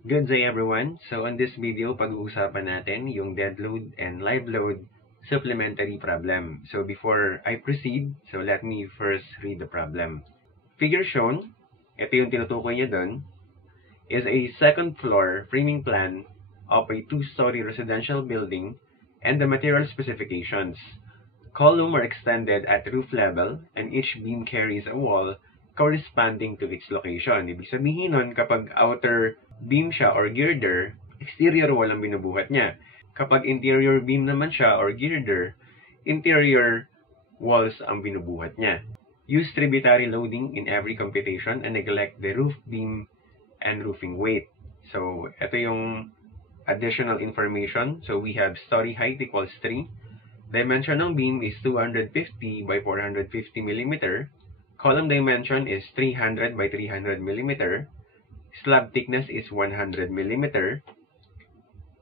Good day everyone. So on this video, pag-uusapan natin yung dead load and live load supplementary problem. So before I proceed, so let me first read the problem. Figure shown, ito yung tinutukoy niya doon, is a second floor framing plan of a two-story residential building and the material specifications. Columns are extended at roof level and each beam carries a wall corresponding to its location. Ibig sabihin nun, kapag outer beam siya or girder, exterior wall ang binubuhat niya. Kapag interior beam naman siya or girder, interior walls ang binubuhat niya. Use tributary loading in every computation and neglect the roof beam and roofing weight. So, ito yung additional information. So, we have story height equals 3. Dimension ng beam is 250 by 450 mm. Column dimension is 300 by 300 mm. Slab thickness is 100 mm.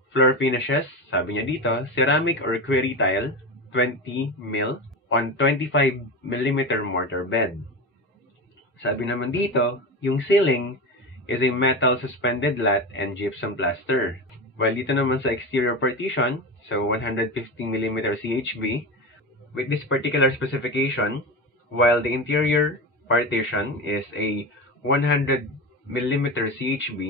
Floor finishes, sabi niya dito, ceramic or quarry tile, 20 mil on 25 mm mortar bed. Sabi naman dito, yung ceiling is a metal suspended lat and gypsum plaster. While dito naman sa exterior partition, so 150 mm CHB, with this particular specification, while the interior partition is a 100 mm CHB,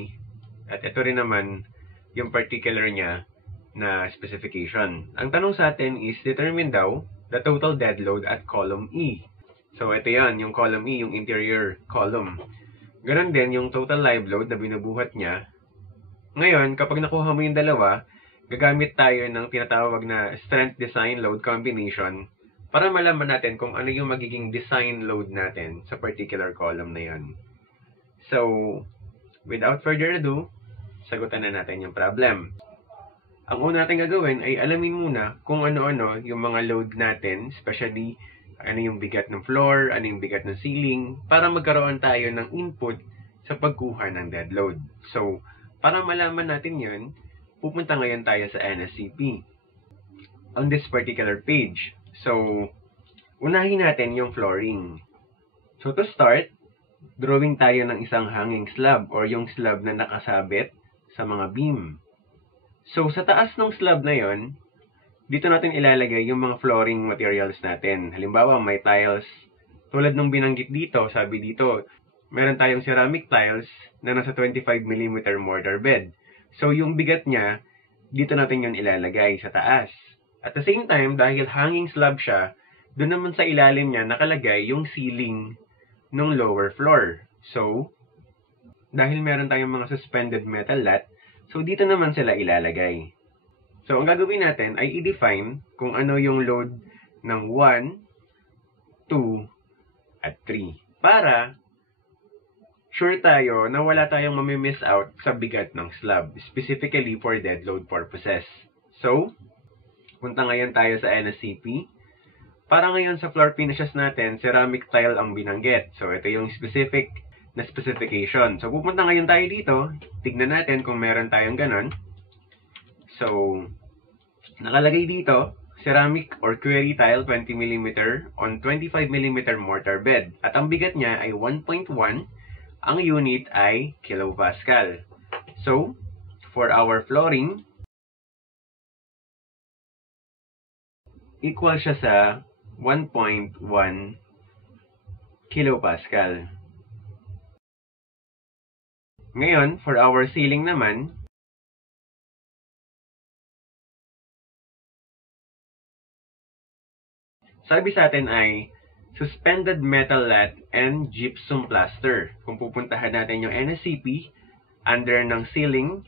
at ito rin naman yung particular niya na specification. Ang tanong sa atin is determine daw the total dead load at column E. So ito yan, yung column E, yung interior column. Ganon din yung total live load na binubuhat niya. Ngayon, kapag nakuha mo yung dalawa, gagamit tayo ng tinatawag na strength design load combination para malaman natin kung ano yung magiging design load natin sa particular column na yan. So, without further ado, sagutan na natin yung problem. Ang una natin gagawin ay alamin muna kung ano-ano yung mga load natin, especially ano yung bigat ng floor, ano yung bigat ng ceiling, para magkaroon tayo ng input sa pagkuha ng dead load. So, para malaman natin yun, pupunta ngayon tayo sa NSCP on this particular page. So, unahin natin yung flooring. So, to start, drawing tayo ng isang hanging slab or yung slab na nakasabit sa mga beam. So, sa taas ng slab na yon, dito natin ilalagay yung mga flooring materials natin. Halimbawa, may tiles. Tulad ng binanggit dito, sabi dito, meron tayong ceramic tiles na nasa 25 mm mortar bed. So, yung bigat niya, dito natin yun ilalagay sa taas. At the same time, dahil hanging slab siya, doon naman sa ilalim niya nakalagay yung ceiling ng lower floor. So, dahil meron tayong mga suspended metal lat, so dito naman sila ilalagay. So, ang gagawin natin ay i-define kung ano yung load ng 1, 2, at 3. Para sure tayo na wala tayong mamimiss out sa bigat ng slab, specifically for dead load purposes. So, punta ngayon tayo sa NSCP. Para ngayon sa floor finishes natin, ceramic tile ang binanggit. So, ito yung specific na specification. So, pupunta ngayon tayo dito. Tignan natin kung meron tayong ganon. So, nakalagay dito, ceramic or quarry tile 20 mm on 25 mm mortar bed. At ang bigat niya ay 1.1. Ang unit ay kilopascal. So, for our flooring, equal siya sa 1.1 kilopascal. Ngayon, for our ceiling naman, sabi sa atin ay suspended metal lat and gypsum plaster. Kung pupuntahan natin yung NSCP, under ng ceiling,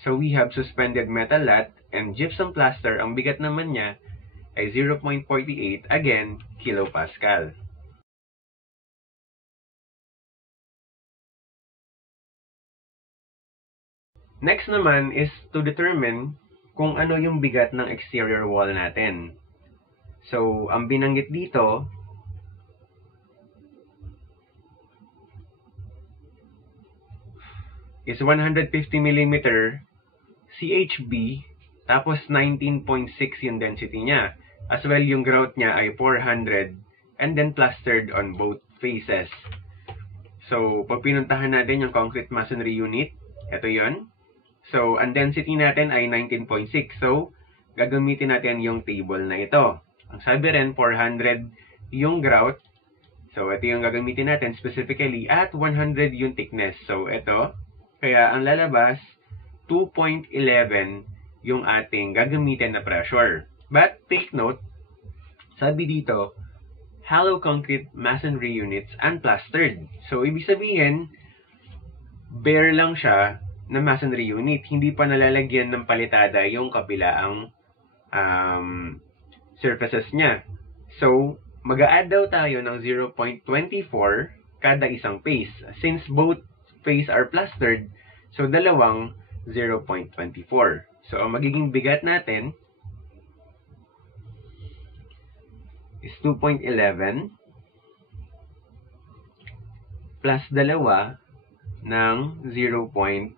so we have suspended metal lat and gypsum plaster. Ang bigat naman niya ay 0.48, again, kilopascal. Next naman is to determine kung ano yung bigat ng exterior wall natin. So, ang binanggit dito is 150 mm CHB, tapos 19.6 yung density niya. As well, yung grout niya ay 400 and then plastered on both faces. So, pag pinuntahan natin yung concrete masonry unit, ito yon. So, ang density natin ay 19.6. So, gagamitin natin yung table na ito. Ang sabi rin, 400 yung grout. So, ito yung gagamitin natin specifically at 100 yung thickness. So, ito. Kaya, ang lalabas, 2.11 yung ating gagamitin na pressure. But, take note, sabi dito, hollow concrete masonry units unplastered. So, ibig sabihin, bare lang siya na masonry unit. Hindi pa nalalagyan ng palitada yung kabilaang surfaces niya. So, mag-a-add daw tayo ng 0.24 kada isang face. Since both face are plastered, so dalawang 0.24. So, ang magiging bigat natin is 2.11 plus dalawa ng 0.24.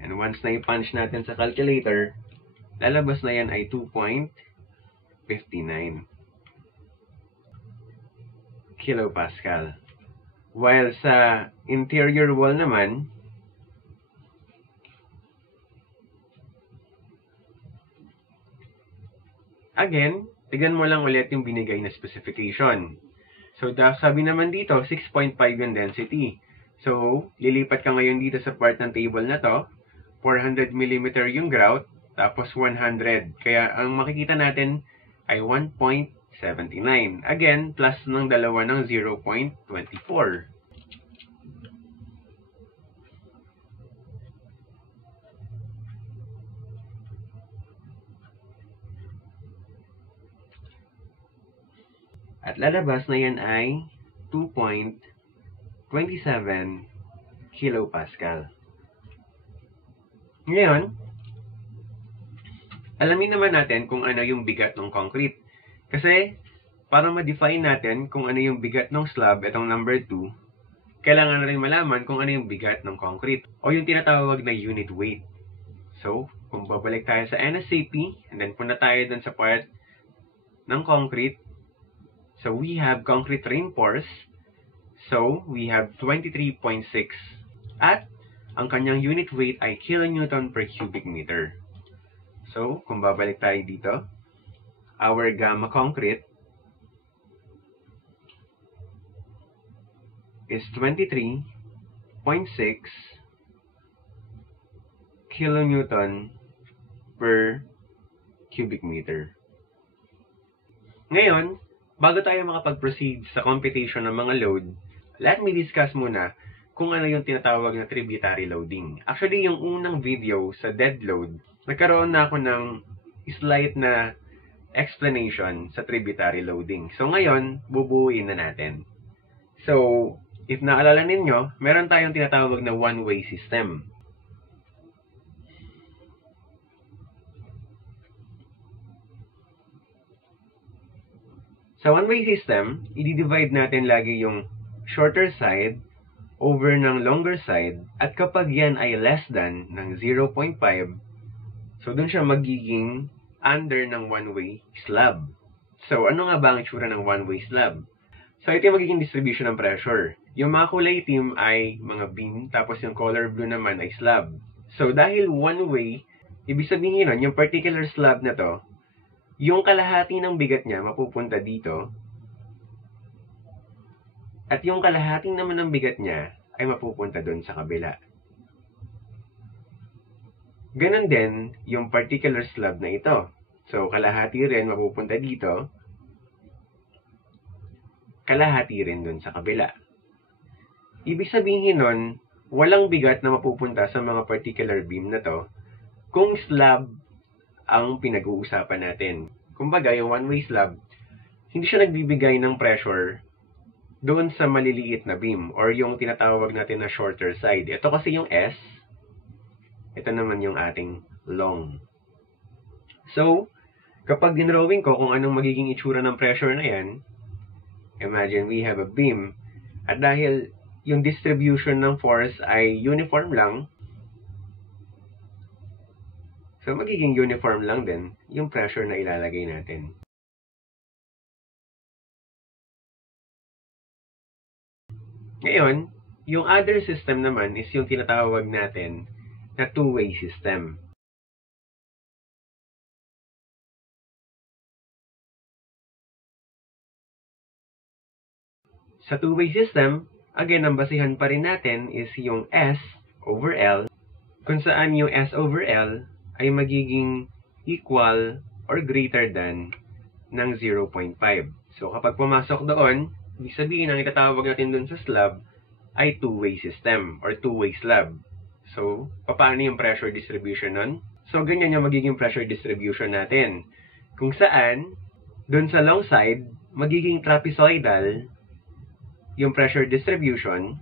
And once na i-punch natin sa calculator, lalabas na yan ay 2.59 kilopascal. While sa interior wall naman, again, tignan mo lang ulit yung binigay na specification. So, sabi naman dito, 6.5 yung density. So, lilipat ka ngayon dito sa part ng table na to. 400 mm yung grout, tapos 100. Kaya, ang makikita natin ay 1.79. Again, plus ng dalawa ng 0.24. At lalabas na yan ay 2.27 kilopascal. Ngayon, alamin naman natin kung ano yung bigat ng concrete. Kasi, para ma-define natin kung ano yung bigat ng slab, itong number 2, kailangan na rin malaman kung ano yung bigat ng concrete o yung tinatawag na unit weight. So, kung babalik tayo sa NSAP, and then punta tayo dun sa part ng concrete. So, we have concrete reinforced. So, we have 23.6. At, ang kanyang unit weight ay kilonewton per cubic meter. So, kung babalik tayo dito, our gamma concrete is 23.6 kilonewton per cubic meter. Ngayon, bago tayo makapag-proceed sa computation ng mga load, let me discuss muna kung ano yung tinatawag na tributary loading. Actually, yung unang video sa dead load, nagkaroon na ako ng slight na explanation sa tributary loading. So, ngayon, bubuuin na natin. So, if naalala ninyo, meron tayong tinatawag na one-way system. Sa one-way system, i-divide natin lagi yung shorter side over ng longer side at kapag yan ay less than ng 0.5, so dun siya magiging under ng one-way slab. So, ano nga ba ang itsura ng one-way slab? So, ito yung magiging distribution ng pressure. Yung mga kulay itim ay mga beam, tapos yung color blue naman ay slab. So, dahil one-way, ibig sabihin nun, yung particular slab na to, yung kalahati ng bigat niya mapupunta dito, at yung kalahati naman ng bigat niya ay mapupunta doon sa kabila. Ganon din yung particular slab na ito. So, kalahati rin mapupunta dito, kalahati rin doon sa kabila. Ibig sabihin nun, walang bigat na mapupunta sa mga particular beam na to kung slab ang pinag-uusapan natin. Kumbaga, yung one-way slab, hindi siya nagbibigay ng pressure doon sa maliliit na beam or yung tinatawag natin na shorter side. Ito kasi yung S, ito naman yung ating long. So, kapag dinrawing ko kung anong magiging itsura ng pressure na yan, imagine we have a beam. At dahil yung distribution ng force ay uniform lang, so magiging uniform lang din yung pressure na ilalagay natin. Ngayon, Yung other system naman is yung tinatawag natin na two-way system. Sa two-way system, again, ang basihan pa rin natin is yung S over L, kung saan yung S over L ay magiging equal or greater than ng 0.5. So, kapag pumasok doon, ibig sabihin ang itatawag natin doon sa slab ay two-way system or two-way slab. So, paano yung pressure distribution nun? So, ganyan yung magiging pressure distribution natin. Kung saan, doon sa long side, magiging trapezoidal yung pressure distribution,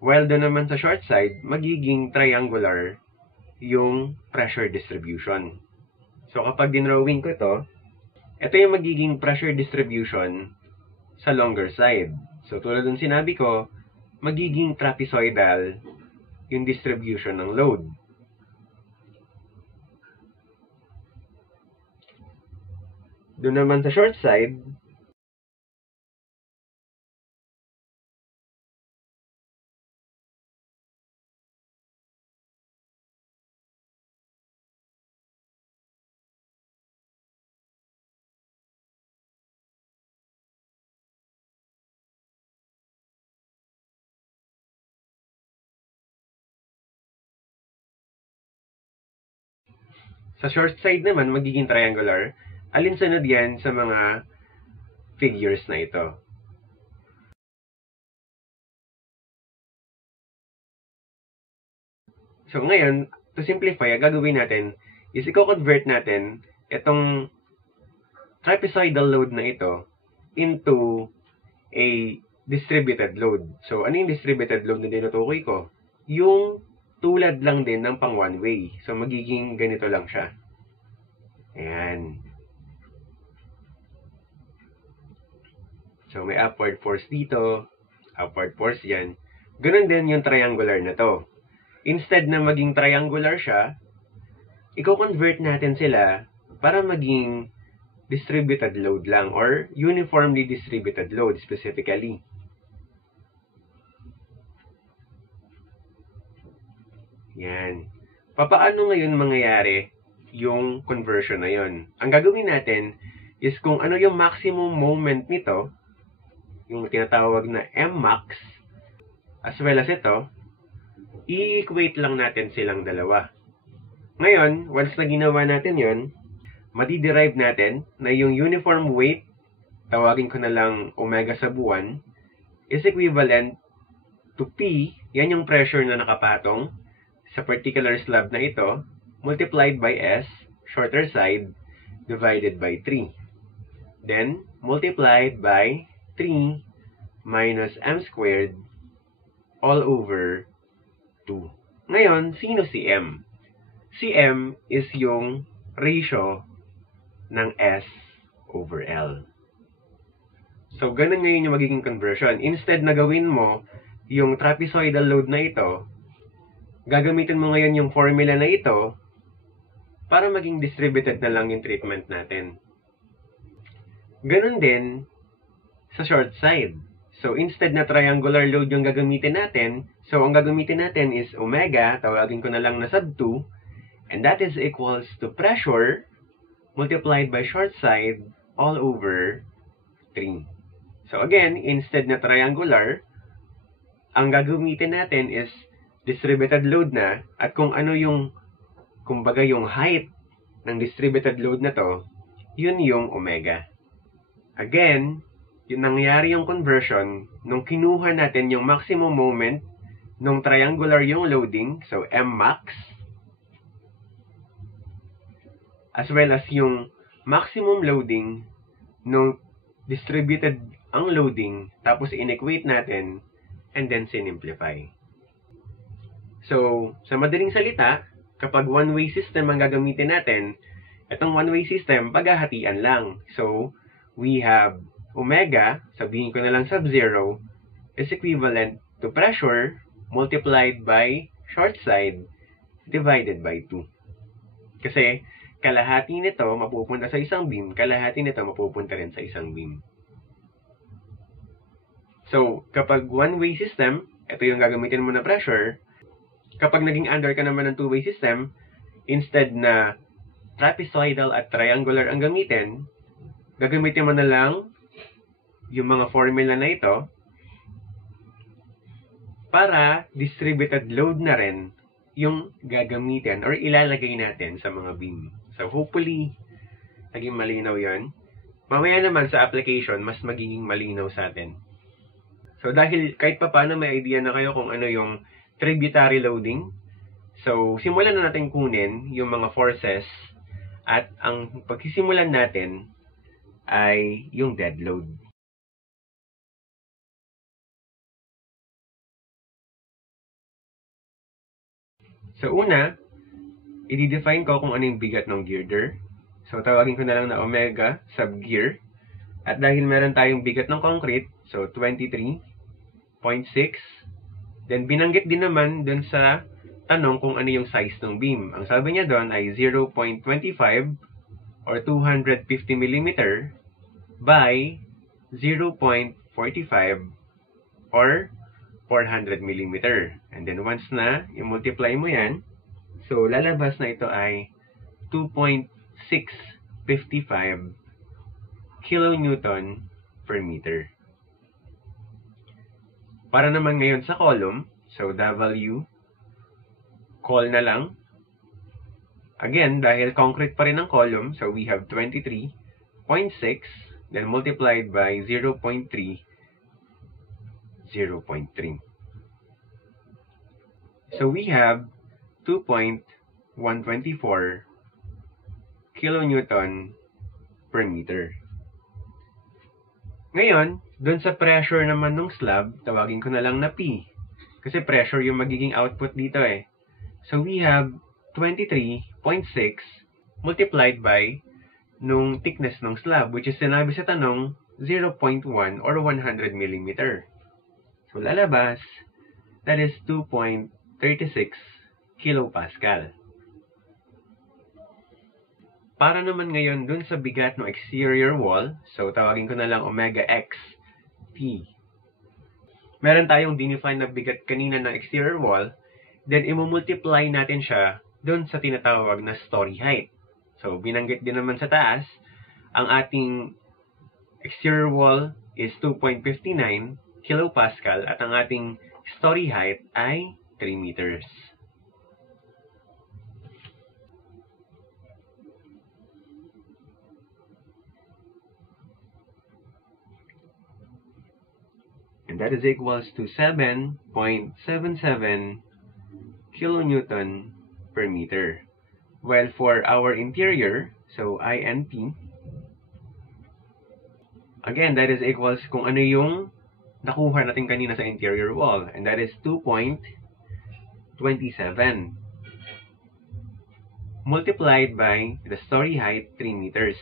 while doon naman sa short side, magiging triangular yung pressure distribution. So, kapag dinrawing ko ito yung magiging pressure distribution sa longer side. So, tulad ng sinabi ko, magiging trapezoidal yung distribution ng load. Doon naman sa short side, sa short side naman, magiging triangular. Alinsunod yan sa mga figures na ito. So ngayon, to simplify, ang gagawin natin is i-convert natin itong trapezoidal load na ito into a distributed load. So ano yung distributed load na tinutukoy ko? Yung tulad lang din ng pang one way. So magiging ganito lang siya. Ayan. So may upward force dito, upward force yan. Ganun din yung triangular na to. Instead na maging triangular siya, i-convert natin sila para maging distributed load lang or uniformly distributed load specifically. Yan. Papaano ngayon mangyayari yung conversion na yon? Ang gagawin natin is kung ano yung maximum moment nito, yung tinatawag na Mmax, as well as ito, i-equate lang natin silang dalawa. Ngayon, once na ginawa natin yon, madi-derive natin na yung uniform weight, tawagin ko na lang omega sa buwan, is equivalent to P, yan yung pressure na nakapatong sa particular slab na ito, multiplied by S, shorter side, divided by 3. Then, multiplied by 3 minus M squared all over 2. Ngayon, sino si M? Si M is yung ratio ng S over L. So, ganun ngayon yung magiging conversion. Instead na gawin mo yung trapezoidal load na ito, gagamitin mo ngayon yung formula na ito para maging distributed na lang yung treatment natin. Ganun din sa short side. So, instead na triangular load yung gagamitin natin, so ang gagamitin natin is omega, tawagin ko na lang na sub 2, and that is equals to pressure multiplied by short side all over 3. So again, instead na triangular, ang gagamitin natin is distributed load na, at kung ano yung, kumbaga yung height ng distributed load na to, yun yung omega. Again, yung nangyari yung conversion, nung kinuha natin yung maximum moment, nung triangular yung loading, so Mmax, as well as yung maximum loading, nung distributed ang loading, tapos inequate natin, and then sinimplify. So, sa madaling salita, kapag one-way system ang gagamitin natin, itong one-way system, paghahatian lang. So, we have omega, sabihin ko na lang sub-zero, is equivalent to pressure multiplied by short side divided by 2. Kasi, kalahati nito mapupunta sa isang beam, kalahati nito mapupunta rin sa isang beam. So, kapag one-way system, ito yung gagamitin mo na pressure. Kapag naging under ka naman ng two-way system, instead na trapezoidal at triangular ang gamitin, gagamitin mo na lang yung mga formula na ito para distributed load na rin yung gagamitin or ilalagay natin sa mga beam. So, hopefully, naging malinaw yon. Mamaya naman sa application, mas magiging malinaw sa atin. So, dahil kahit pa paano may idea na kayo kung ano yung tributary loading, so, simulan na natin kunin yung mga forces at ang pagsisimulan natin ay yung dead load. So, una, i-define ko kung ano yung bigat ng girder. So, tawagin ko na lang na omega sub gear. At dahil meron tayong bigat ng concrete, so 23.6. Then, binanggit din naman dun sa tanong kung ano yung size ng beam. Ang sabi niya doon ay 0.25 or 250 mm by 0.45 or 400 mm. And then, once na i-multiply mo yan, so lalabas na ito ay 2.655 kilonewton per meter. Para naman ngayon sa column, so W, call na lang. Again, dahil concrete pa rin ang column, so we have 23.6, then multiplied by 0.3, 0.3. So we have 2.124 kilonewton per meter. Ngayon, dun sa pressure naman ng slab, tawagin ko na lang na P. Kasi pressure yung magiging output dito eh. So we have 23.6 multiplied by nung thickness ng slab, which is sinabi sa tanong 0.1 or 100 mm. So lalabas, that is 2.36 kilopascal. Para naman ngayon dun sa bigat ng exterior wall, so tawagin ko na lang omega x P. Meron tayong dinefine na bigat kanina ng exterior wall, then imumultiply natin siya dun sa tinatawag na story height. So binanggit din naman sa taas, ang ating exterior wall is 2.59 kilopascal at ang ating story height ay 3 meters. And that is equals to 7.77 kilonewton per meter. While for our interior, so INP, again, that is equals kung ano yung nakuha natin kanina sa interior wall. And that is 2.27 multiplied by the story height, 3 meters.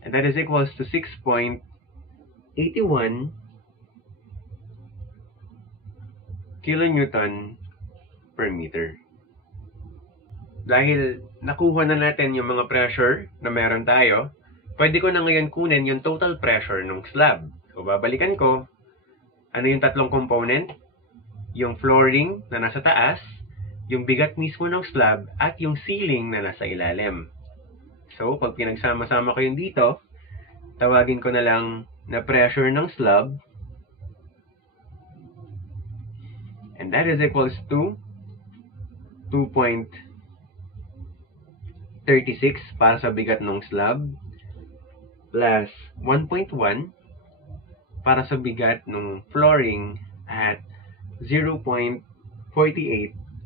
And that is equals to 6.81 kilonewton per meter. Dahil nakuha na natin yung mga pressure na meron tayo, pwede ko na ngayon kunin yung total pressure ng slab. So, babalikan ko, ano yung tatlong component? Yung flooring na nasa taas, yung bigat mismo ng slab, at yung ceiling na nasa ilalim. So, pag pinagsama-sama ko yung dito, tawagin ko na lang na pressure ng slab, and that is equals to 2.36 para sa bigat ng slab plus 1.1 para sa bigat ng flooring at 0.48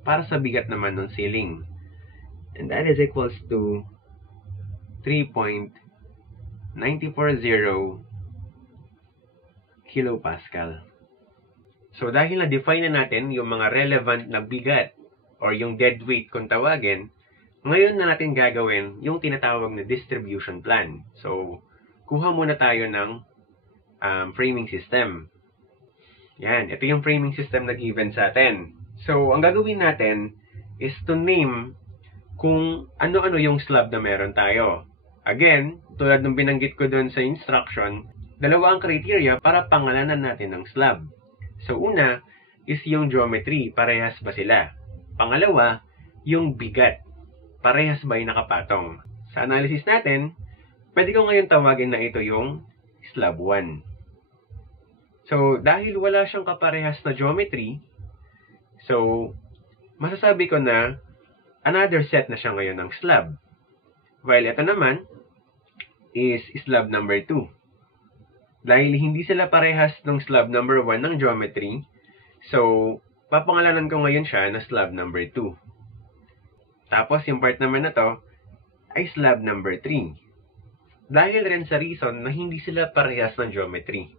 para sa bigat naman ng ceiling. And that is equals to 3.940 kilopascal. So, dahil na-define na natin yung mga relevant na bigat or yung dead weight kung tawagin, ngayon na natin gagawin yung tinatawag na distribution plan. So, kuha muna tayo ng framing system. Yan, ito yung framing system na given sa atin. So, ang gagawin natin is to name kung ano-ano yung slab na meron tayo. Again, tulad ng binanggit ko doon sa instruction, Dalawa ang criteria para pangalanan natin ng slab. So una is yung geometry, parehas ba sila? Pangalawa, yung bigat, parehas ba yung nakapatong? Sa analysis natin, pwede ko ngayon tawagin na ito yung slab 1. So dahil wala siyang kaparehas na geometry, so masasabi ko na another set na siya ngayon ng slab. While ito naman is slab number 2. Dahil hindi sila parehas ng slab number 1 ng geometry, so papangalanan ko ngayon siya na slab number 2. Tapos yung part naman na to ay slab number 3. Dahil rin sa reason na hindi sila parehas ng geometry.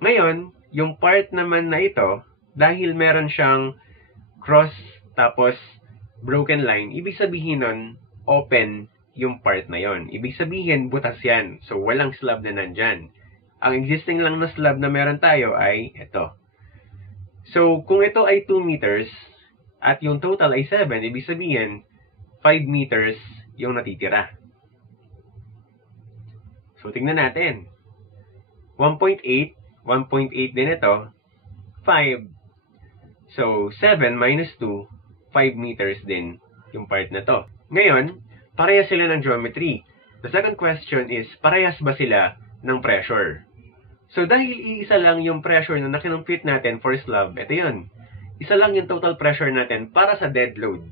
Ngayon, yung part naman na ito, dahil meron siyang cross tapos broken line, ibig sabihin nun, open yung part na yon. Ibig sabihin, butas yan. So, walang slab na nandyan. Ang existing lang na slab na meron tayo ay ito. So, kung ito ay 2 meters at yung total ay 7, ibig sabihin, 5 meters yung natitira. So, tingnan natin. 1.8, 1.8 din ito, 5. So, 7 minus 2, 5 meters din yung part na to. Ngayon, parehas sila ng geometry. The second question is, parehas ba sila ng pressure? So, dahil iisa lang yung pressure na nakinumpute natin for slab, ito yun. Isa lang yung total pressure natin para sa dead load.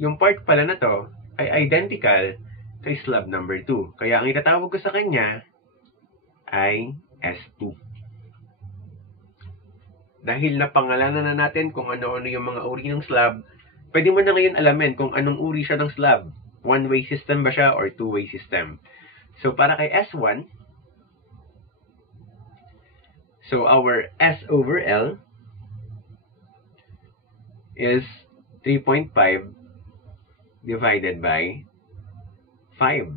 Yung part pala na to ay identical kay slab number 2. Kaya ang itatawag ko sa kanya ay S2. Dahil napangalanan na natin kung ano-ano yung mga uri ng slab, pwede mo na ngayon alamin kung anong uri siya ng slab. One-way system ba siya or two-way system? So, para kay S1, so our S over L is 3.5 divided by 5.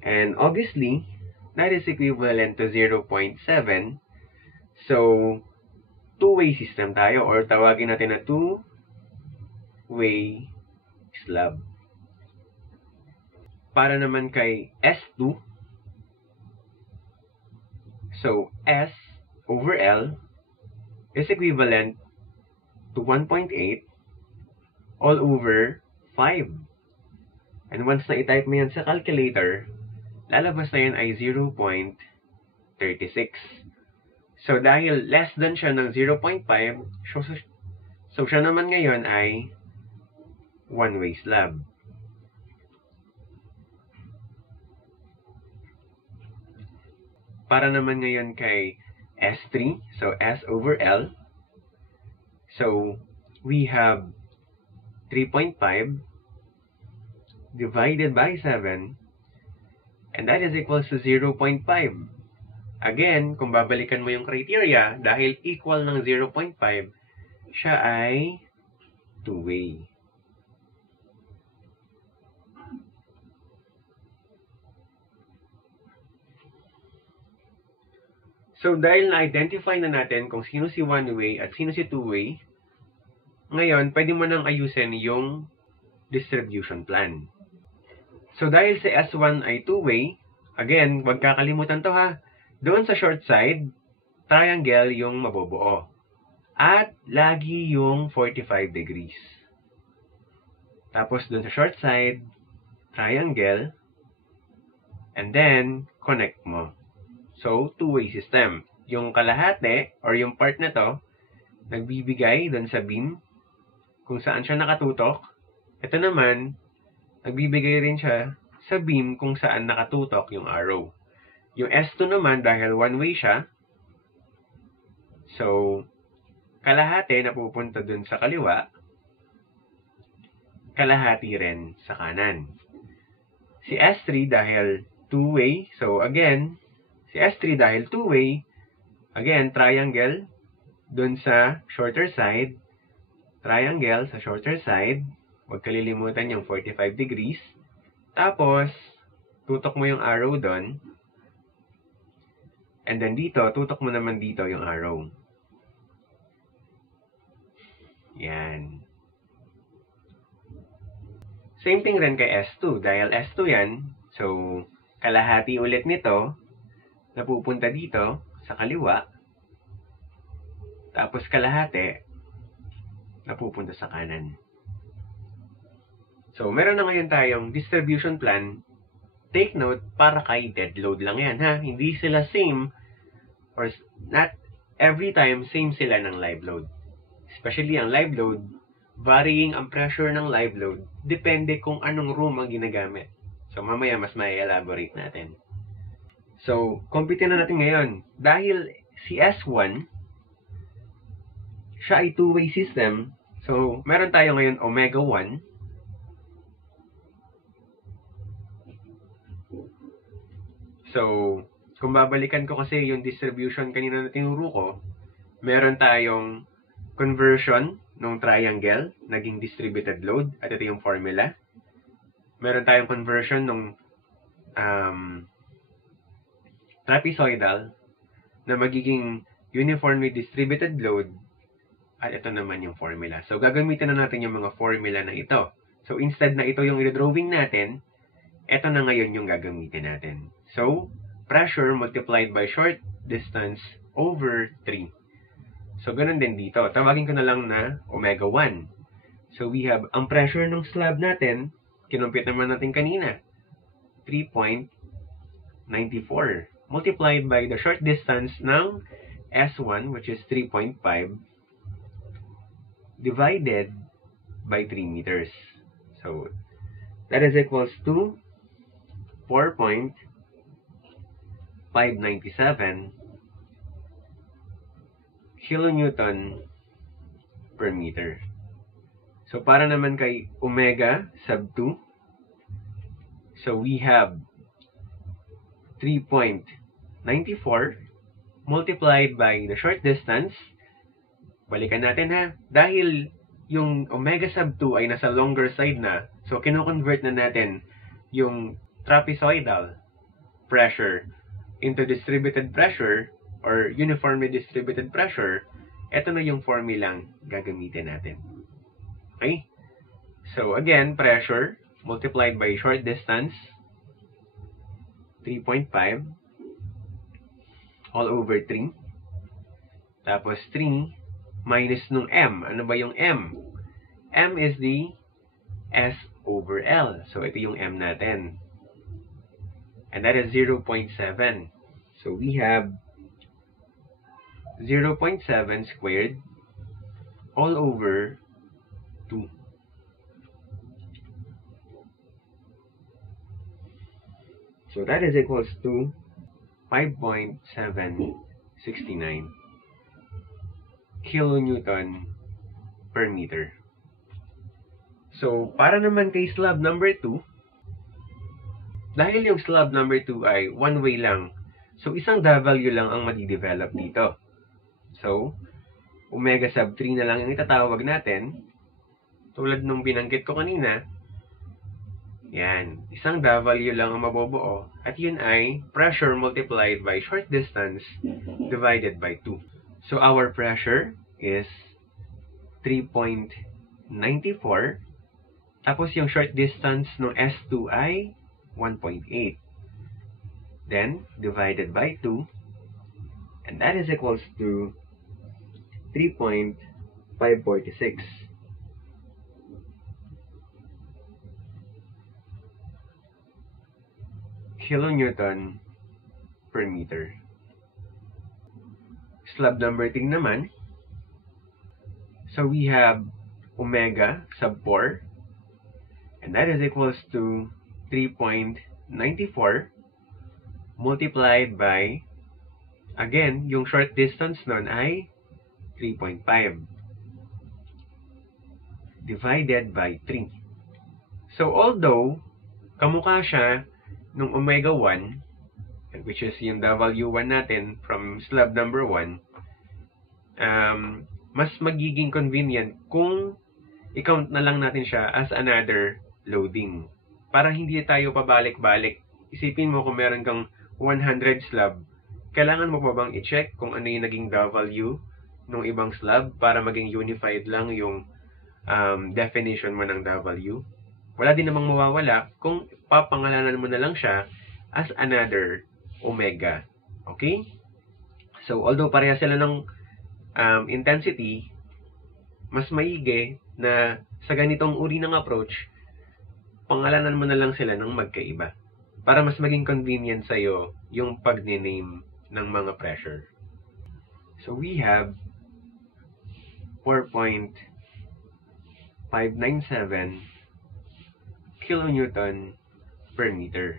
And obviously, that is equivalent to 0.7. So, two-way system tayo or tawagin natin na two-way slab. Para naman kay S2, so S over L is equivalent to 1.8 all over 5. And once na i-type mo yan sa calculator, lalabas na yan ay 0.36. So, dahil less than siya ng 0.5, so siya naman ngayon ay one-way slab. Para naman ngayon kay S3, so S over L, so we have 3.5 divided by 7, and that is equals to 0.5. Again, kung babalikan mo yung criteria, dahil equal ng 0.5, siya ay two-way. So, dahil na-identify na natin kung sino si one-way at sino si two-way, ngayon, pwede mo nang ayusin yung distribution plan. So, dahil si S1 ay two-way, again, huwag kakalimutan to ha, doon sa short side, triangle yung mabubuo. At lagi yung 45 degrees. Tapos doon sa short side, triangle, and then connect mo. So, two-way system. Yung kalahati, or yung part na to, nagbibigay doon sa beam, kung saan siya nakatutok. Ito naman, nagbibigay rin siya sa beam kung saan nakatutok yung arrow. Yung S2 naman, dahil one-way siya, so, kalahati napupunta dun sa kaliwa, kalahati rin sa kanan. Si S3 dahil two-way, so again, si S3 dahil two-way, again, triangle dun sa shorter side, triangle sa shorter side, huwag kalilimutan yung 45 degrees, tapos, tutok mo yung arrow dun, and then dito, tutok mo naman dito yung arrow. Yan. Same thing rin kay S2. Dahil S2 yan, so kalahati ulit nito, napupunta dito sa kaliwa, tapos kalahati, napupunta sa kanan. So, meron na ngayon tayong distribution plan. Take note, para kay dead load lang yan, ha? Hindi sila same, or not every time same sila ng live load. Especially ang live load, varying ang pressure ng live load, depende kung anong room ang ginagamit. So, mamaya mas may elaborate natin. So, compute na natin ngayon. Dahil si S1, siya ay two-way system. So, meron tayo ngayon omega 1. So, kung babalikan ko kasi yung distribution kanina na tinuro ko, meron tayong conversion ng triangle, naging distributed load, at ito yung formula. Meron tayong conversion ng trapezoidal na magiging uniformly distributed load, at ito naman yung formula. So, gagamitin na natin yung mga formula na ito. So, instead na ito yung i-drawing natin, ito na ngayon yung gagamitin natin. So, pressure multiplied by short distance over 3. So, ganun din dito. Tawagin ko na lang na omega 1. So, we have, ang pressure ng slab natin, kinumpit naman natin kanina, 3.94. Multiplied by the short distance ng S1, which is 3.5, divided by 3 meters. So, that is equals to 4.597 kilonewton per meter. So, para naman kay omega sub 2, so we have 3.94 multiplied by the short distance. Balikan natin ha. Dahil yung omega sub 2 ay nasa longer side na, so kino-convert na natin yung trapezoidal pressure into distributed pressure or uniformly distributed pressure. Ito na yung formulang gagamitin natin. Okay? So again, pressure multiplied by short distance, 3.5 all over 3. Tapos 3 minus nung M. Ano ba yung M? M is the S over L. So ito yung M natin. And that is 0.7. So we have 0.7 squared all over 2. So that is equals to 5.769 kilonewton per meter. So, para naman kay slab number 2, dahil yung slab number 2 ay one way lang, so isang W lang ang madidevelop dito. So, omega sub 3 na lang yung itatawag natin. Tulad nung binanggit ko kanina, yan, isang W lang ang mabubuo, at yun ay pressure multiplied by short distance divided by 2. So, our pressure is 3.94. Tapos, yung short distance ng S2 ay 1.8. Then, divided by 2. And that is equals to 3.546. Kilonewton per meter. Slab number 3 naman. So we have omega sub 4. And that is equals to 3.94 multiplied by, again, yung short distance nun ay 3.5 divided by 3. So although kamukha siya nung omega 1, which is yung W1 natin from slab number 1, mas magiging convenient kung i-count na lang natin siya as another loading. Para hindi tayo pabalik-balik. Isipin mo kung meron kang 100 slab, kailangan mo pa bang i-check kung ano yung naging W ng ibang slab para maging unified lang yung definition mo ng W? Wala din namang mawawala kung papangalanan mo na lang siya as another omega. Okay? So, although pareha sila ng intensity, mas maigi na sa ganitong uri ng approach, pangalanan mo na lang sila ng magkaiba para mas maging convenient sa'yo yung pag-name ng mga pressure. So, we have 4.597 kilonewton per meter.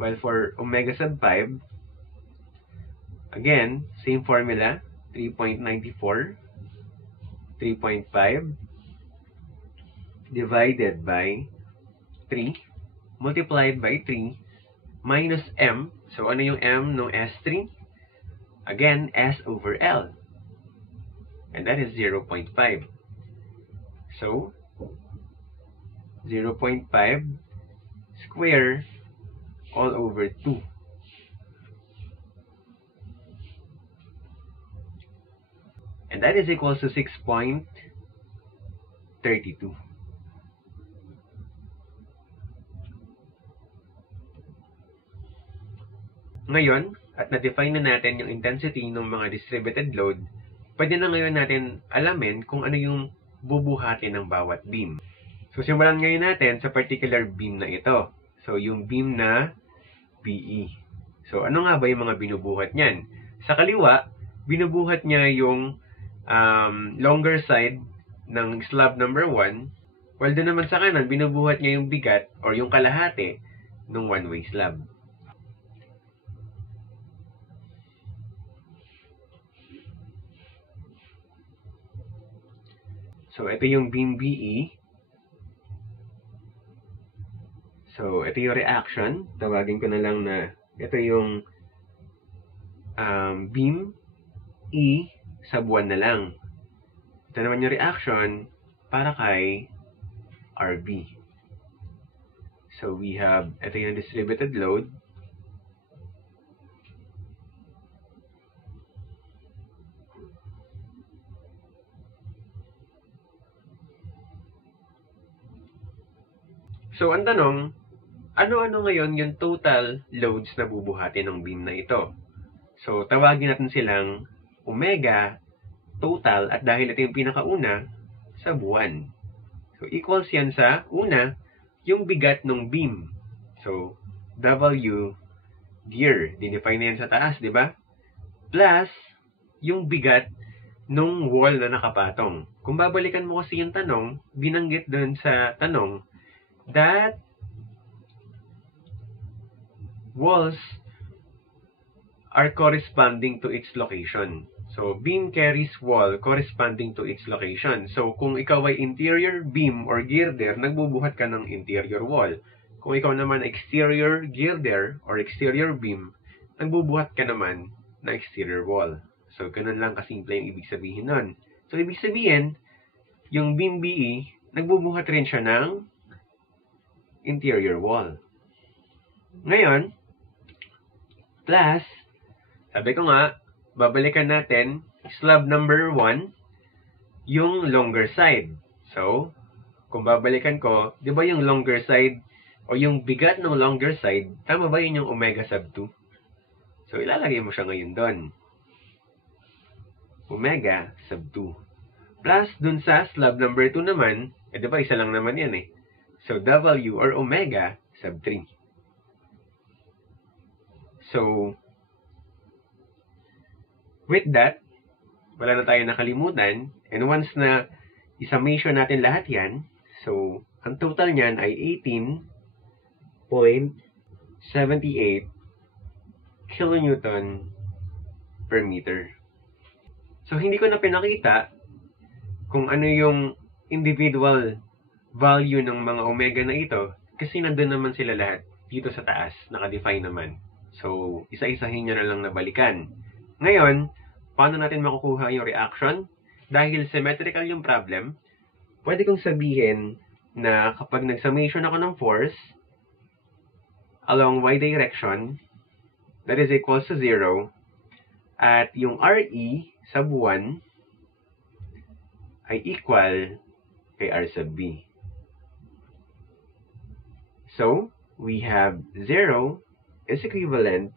While for omega sub 5, again, same formula, 3.94, 3.5 divided by 3 multiplied by 3 minus m. So, ano yung m ng S3? Again, S over L. And that is 0.5. So, 0.5 square all over 2. And that is equals to 6.32. Ngayon, at na-define na natin yung intensity ng mga distributed load, pwede na ngayon natin alamin kung ano yung bubuhatin ng bawat beam. So, simulan ngayon natin sa particular beam na ito. So, yung beam na BE. So, ano nga ba yung mga binubuhat niyan? Sa kaliwa, binubuhat niya yung longer side ng slab number 1, while doon naman sa kanan, binubuhat niya yung bigat or yung kalahati ng one-way slab. So, ito yung beam BE. So, ito yung reaction. Tawagin ko na lang na ito yung beam E sub 1 na lang. Ito naman yung reaction para kay RB. So, we have, ito yung distributed load. So, ang tanong, ano-ano ngayon yung total loads na bubuhatin ng beam na ito? So, tawagin natin silang omega total at dahil ito yung pinakauna, sub 1. So, equals yan sa una, yung bigat ng beam. So, W gear. Dinefine na yan sa taas, di ba? Plus, yung bigat nung wall na nakapatong. Kung babalikan mo kasi yung tanong, binanggit dun sa tanong that walls are corresponding to its location. So, beam carries wall corresponding to its location. So, kung ikaw ay interior beam or girder, nagbubuhat ka ng interior wall. Kung ikaw naman exterior girder or exterior beam, nagbubuhat ka naman ng exterior wall. So, ganun lang kasimple yung ibig sabihin nun. So, ibig sabihin, yung beam BE, nagbubuhat rin siya ng interior wall. Ngayon, plus, sabi ko nga, babalikan natin slab number 1, yung longer side. So, kung babalikan ko, di ba yung longer side o yung bigat ng longer side, tama ba yun yung omega sub 2? So, ilalagay mo siya ngayon doon. Omega sub 2. Plus, dun sa slab number 2 naman, di ba isa lang naman yan eh. So, W or omega sub 3. So, with that, wala na tayo nakalimutan. And once na isummation natin lahat yan, so, ang total niyan ay 18.78 kilonewton per meter. So, hindi ko na pinakita kung ano yung individual value ng mga omega na ito kasi nandun naman sila lahat dito sa taas, nakadefine naman. So, isa-isahin nyo na lang nabalikan. Ngayon, paano natin makukuha yung reaction? Dahil symmetrical yung problem, pwede kong sabihin na kapag nag-summation ako ng force along y direction, that is equals to 0, at yung RE sub 1 ay equal kay R sub B. So, we have 0 is equivalent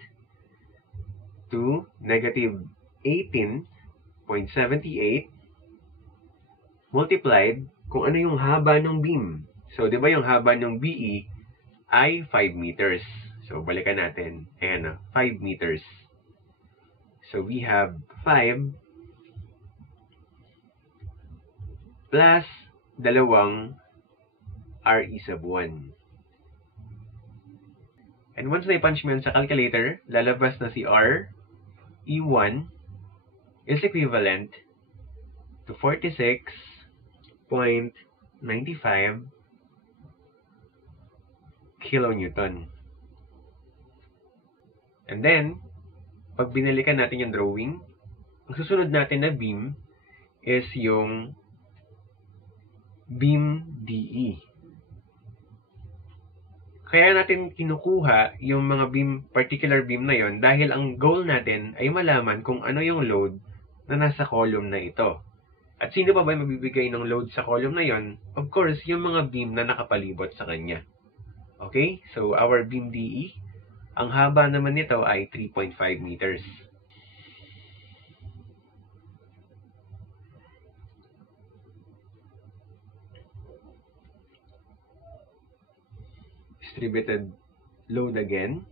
to negative 18.78 multiplied kung ano yung haba ng beam. So, di ba yung haba ng BE ay 5 meters. So, balikan natin. Ayan na, 5 meters. So, we have 5 plus 2 RE sub 1. And once na-punch mo yun sa calculator, lalabas na si RE1 is equivalent to 46.95 kilonewton. And then, pag binalikan natin yung drawing, ang susunod natin na beam is yung beam DE. Kaya natin kinukuha yung mga particular beam na yon dahil ang goal natin ay malaman kung ano yung load na nasa column na ito. At sino pa ba magbibigay ng load sa column na yon? Of course, yung mga beam na nakapalibot sa kanya. Okay? So, our beam DE, ang haba naman nito ay 3.5 meters. Distributed load again.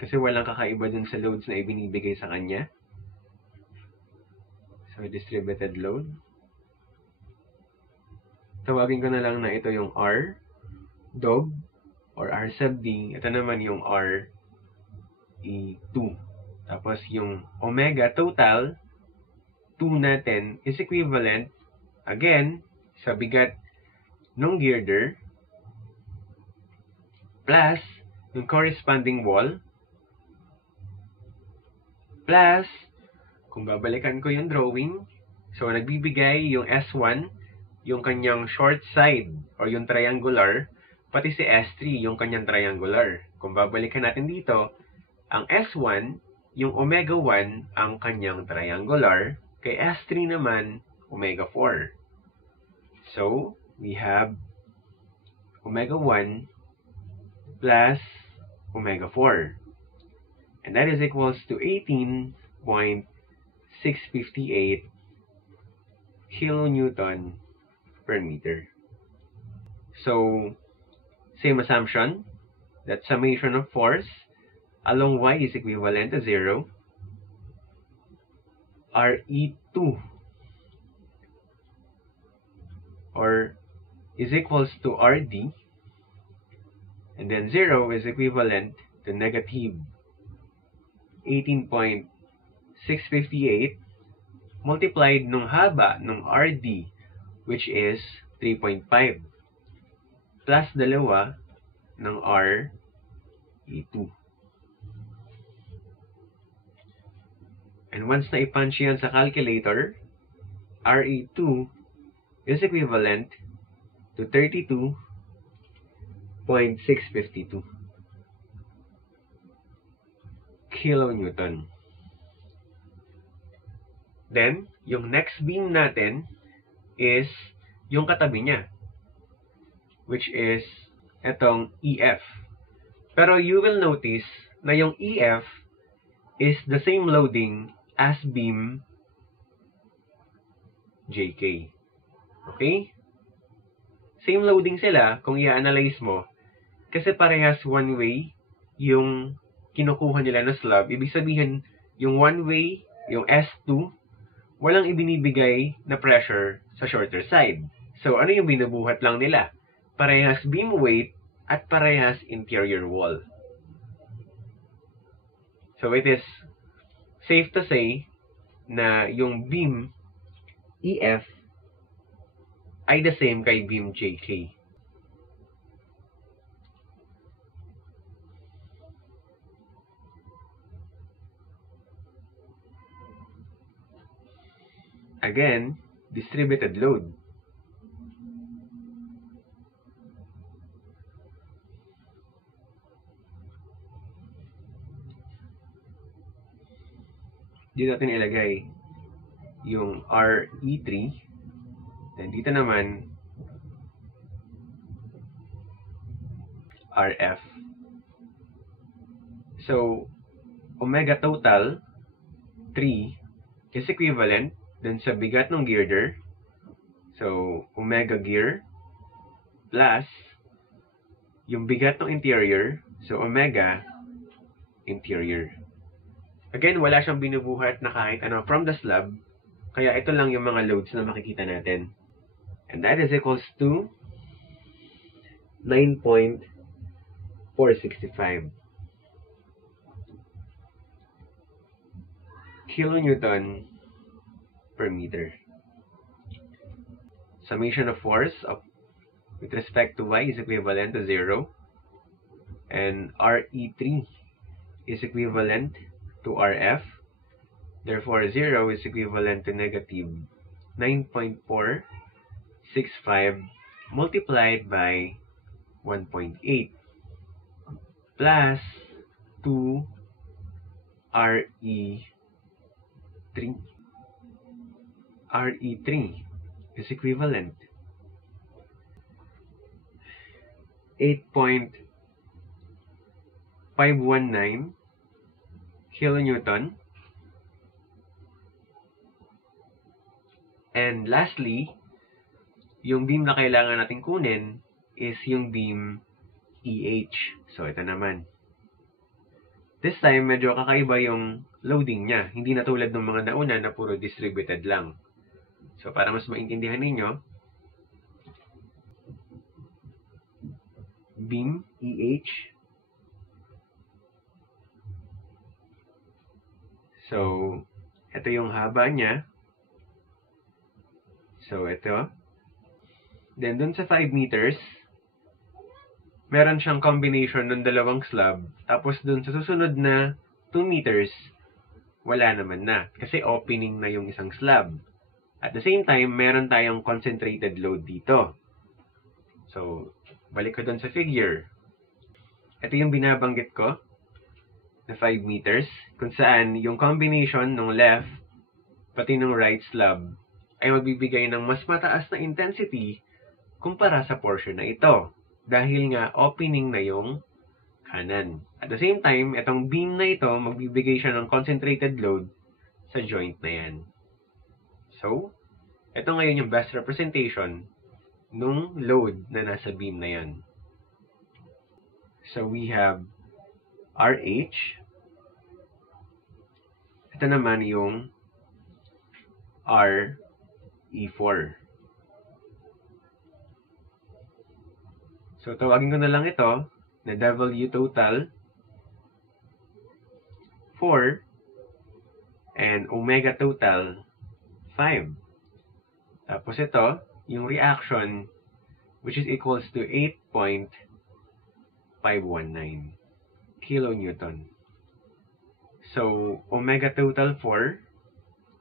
Kasi walang kakaiba dun sa loads na ibinibigay sa kanya. So, distributed load. Tawagin ko na lang na ito yung R dog or R sub D. Ito naman yung RE2. Tapos yung omega total 2 natin is equivalent again sa bigat ng girder plus yung corresponding wall plus kung babalikan ko yung drawing, so nagbibigay yung S1 yung kanyang short side or yung triangular, pati si S3 yung kanyang triangular. Kung babalikan natin dito, ang S1 yung omega 1 ang kanyang triangular, kay S3 naman omega 4. So, we have omega 1 plus omega 4. And that is equals to 18.658 kilonewton per meter. So, same assumption that summation of force along Y is equivalent to 0. RE2 or is equals to RD, and then 0 is equivalent to negative 18.658 multiplied nung haba nung RD, which is 3.5 plus 2 ng RE2. And once na i-punch yan sa calculator, RE2 is equivalent to 32.652 kilonewton. Then, yung next beam natin is yung katabi niya, which is etong EF. Pero you will notice na yung EF is the same loading as beam JK. Okay? Same loading sila kung i-analyze mo kasi parehas one way yung kinukuha nila na slab. Ibig sabihin, yung one way, yung S2, walang ibinibigay na pressure sa shorter side. So, ano yung binubuhat lang nila? Parehas beam weight at parehas interior wall. So, it is safe to say na yung beam EF ay the same kay beam JK. Again, distributed load. Dito natin ilagay yung RE3. Then dito naman RF. So, omega total 3 is equivalent dun sa bigat ng girder. So, omega gear plus yung bigat ng interior. So, omega interior. Again, wala siyang binubuhat na kahit ano from the slab. Kaya ito lang yung mga loads na makikita natin. And that is equals to 9.465 kilonewton per meter. Summation of force with respect to y is equivalent to 0. And RE3 is equivalent to RF. Therefore, 0 is equivalent to negative 9.465 multiplied by 1.8 plus 2 RE3. RE3 is equivalent 8.519 kilonewton. And lastly, yung beam na kailangan natin kunin is yung beam EH. So, ito naman. This time, medyo kakaiba yung loading niya. Hindi na tulad ng mga nauna na puro distributed lang. So, para mas maintindihan ninyo, beam EH. So, ito yung haba niya. So, ito. Then, dun sa 5 meters, meron siyang combination ng dalawang slab. Tapos, dun sa susunod na 2 meters, wala naman na. Kasi opening na yung isang slab. At the same time, meron tayong concentrated load dito. So, balik ko dun sa figure. Ito yung binabanggit ko na 5 meters. Kung saan yung combination ng left pati ng right slab ay magbibigay ng mas mataas na intensity kumpara sa portion na ito. Dahil nga, opening na yung kanan. At the same time, itong beam na ito, magbibigay siya ng concentrated load sa joint na yan. So, ito ngayon yung best representation nung load na nasa beam na yan. So, we have RH. Ito naman yung RE4. So, tawagin ko na lang ito na W total 4 and omega total 5. Tapos ito, yung reaction which is equals to 8.519 kilonewton. So, omega total 4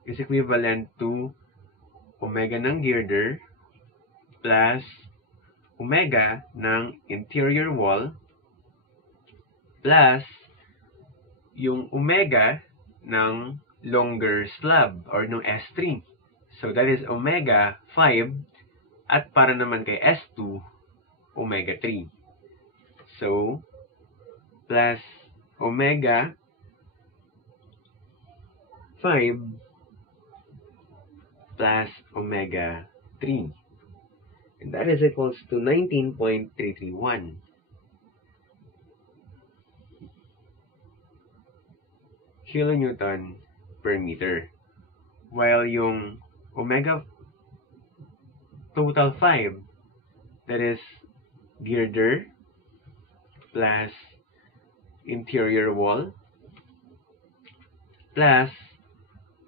is equivalent to omega ng girder plus omega ng interior wall plus yung omega ng longer slab or ng S3. So, that is omega 5 at para naman kay S2, omega 3. So, plus omega 5 plus omega 3. And that is equals to 19.331 kilonewton per meter. While yung omega total 5, that is girder plus interior wall plus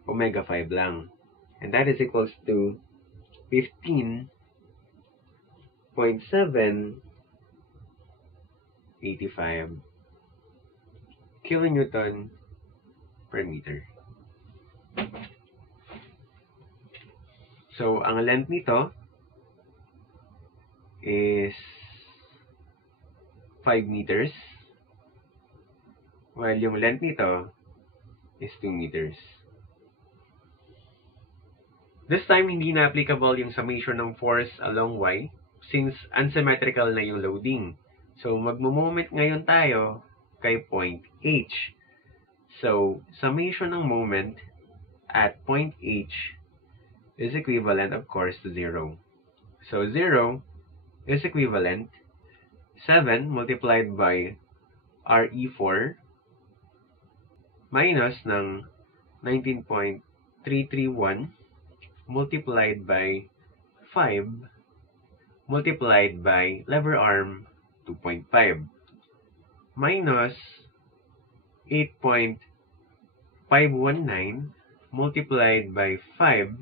omega 5 lang. And that is equals to 15.785 kilonewton per meter. So, ang length nito is 5 meters, while yung length nito is 2 meters. This time, hindi na applicable yung summation ng force along Y since unsymmetrical na yung loading. So, magmo-moment ngayon tayo kay point H. So, summation ng moment at point H is equivalent, of course, to 0. So, 0 is equivalent 7 multiplied by RE4 minus ng 19.331 multiplied by 5 multiplied by lever arm 2.5 minus 8.519 multiplied by 5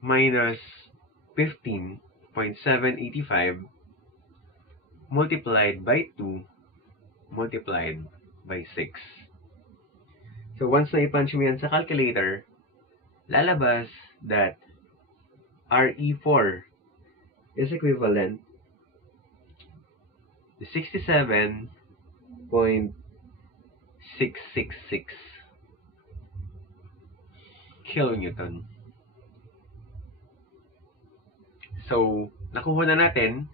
minus 15.785 multiplied by 2 multiplied by 6. So once na i-punch mo yan sa calculator, lalabas that RE4 is equivalent to 67.666 kilonewton. So, nakuha na natin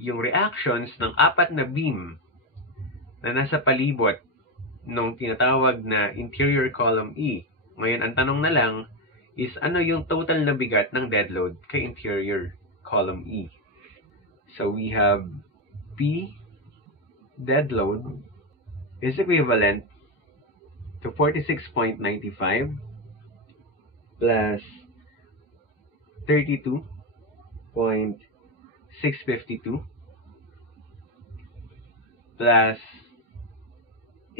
yung reactions ng 4 na beam na nasa palibot ng tinatawag na interior column E. Ngayon, ang tanong na lang is ano yung total na bigat ng dead load kay interior column E. So, we have P dead load is equivalent to 46.95 plus 32.652 plus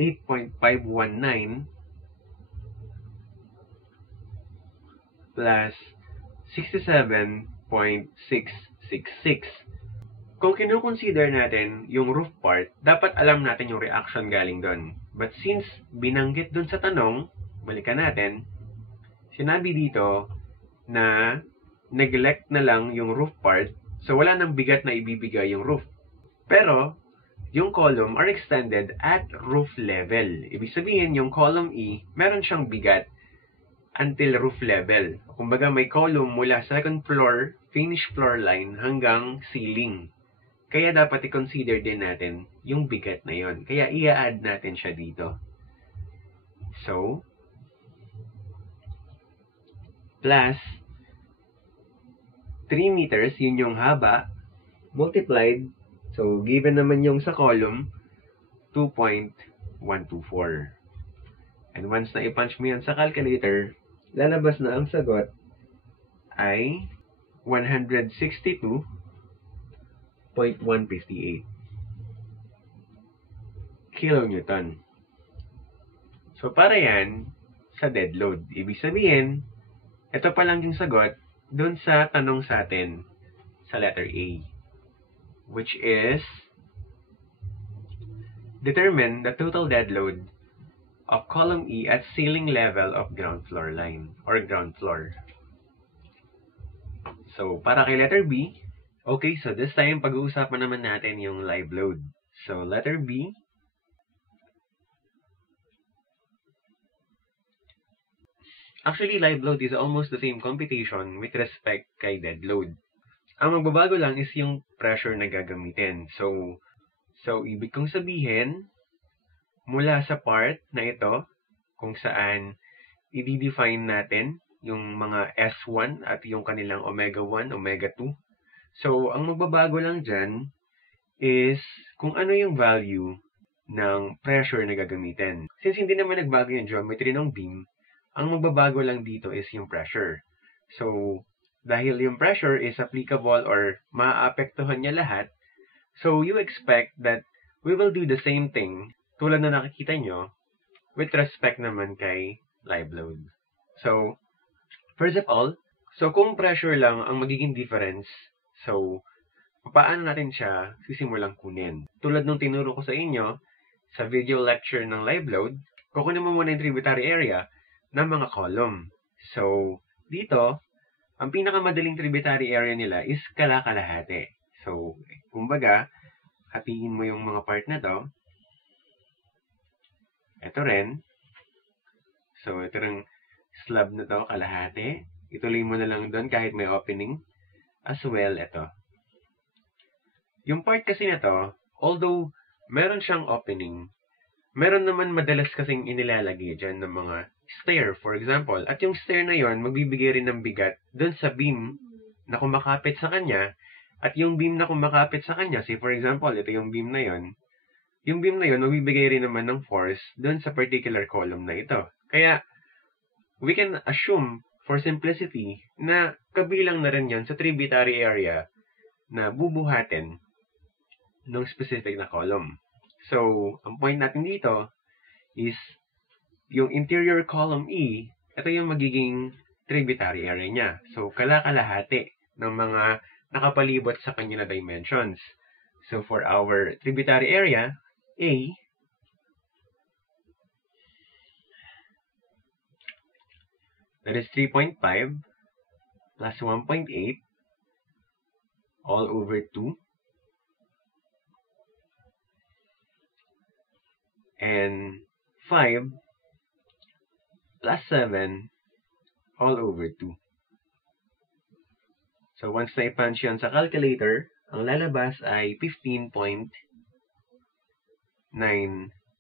8.519 plus 67.666. Kung kino-consider natin yung roof part, dapat alam natin yung reaction galing doon. But since binanggit doon sa tanong, balikan natin, sinabi dito na neglect na lang yung roof part, so wala nang bigat na ibibigay yung roof. Pero, yung column are extended at roof level. Ibig sabihin, yung column E, meron siyang bigat until roof level. Kumbaga, may column mula second floor, finish floor line, hanggang ceiling. Kaya dapat i-consider din natin yung bigat na yon. Kaya i-add natin siya dito. So, plus 3 meters, yun yung haba, multiplied, so given naman yung sa column, 2.124. And once na i-punch mo yan sa calculator, lalabas na ang sagot ay 162.158 kilonewton. So, para yan sa dead load. Ibig sabihin, ito pa lang yung sagot dun sa tanong sa atin sa letter A, which is determine the total dead load of column E at ceiling level of ground floor line or ground floor. So, para kay letter B, okay, so this time pag-uusapan naman natin yung live load. So, letter B, actually, live load is almost the same computation with respect kay dead load. Ang magbabago lang is yung pressure na gagamitin. So ibig kong sabihin, mula sa part na ito, kung saan i-define natin yung mga S1 at yung kanilang omega 1, omega 2. So, ang magbabago lang dyan is kung ano yung value ng pressure na gagamitin. Since hindi naman nagbago yung geometry ng beam, ang magbabago lang dito is yung pressure. So, dahil yung pressure is applicable or maaapektuhan niya lahat, so you expect that we will do the same thing tulad na nakikita nyo with respect naman kay live load. So, first of all, so kung pressure lang ang magiging difference, so, paano natin siya sisimulang kunin? Tulad nung tinuro ko sa inyo sa video lecture ng live load, kukunin mo muna yung tributary area ng mga column. So, dito, ang pinakamadaling tributary area nila is kalakalahati. So, kumbaga, hatiin mo yung mga part na to. Ito rin. So, ito rin slab na to, kalahati. Ituloy mo na lang doon kahit may opening. As well, ito. Yung part kasi na to, although meron siyang opening, meron naman madalas kasing inilalagay dyan ng mga stair, for example. At yung stair na yon magbibigay rin ng bigat dun sa beam na kumakapit sa kanya. At yung beam na kumakapit sa kanya, say for example, ito yung beam na yon, magbibigay rin naman ng force dun sa particular column na ito. Kaya, we can assume, for simplicity, na kabilang na rin yon sa tributary area na bubuhatin ng specific na column. So, ang point natin dito is yung interior column E, ito yung magiging tributary area niya. So, kalakalahati ng mga nakapalibot sa kanya na dimensions. So, for our tributary area, A, that is 3.5 plus 1.8 all over 2. And 5 plus 7 all over 2. So, once na i-punch yan sa calculator, ang lalabas ay 15.9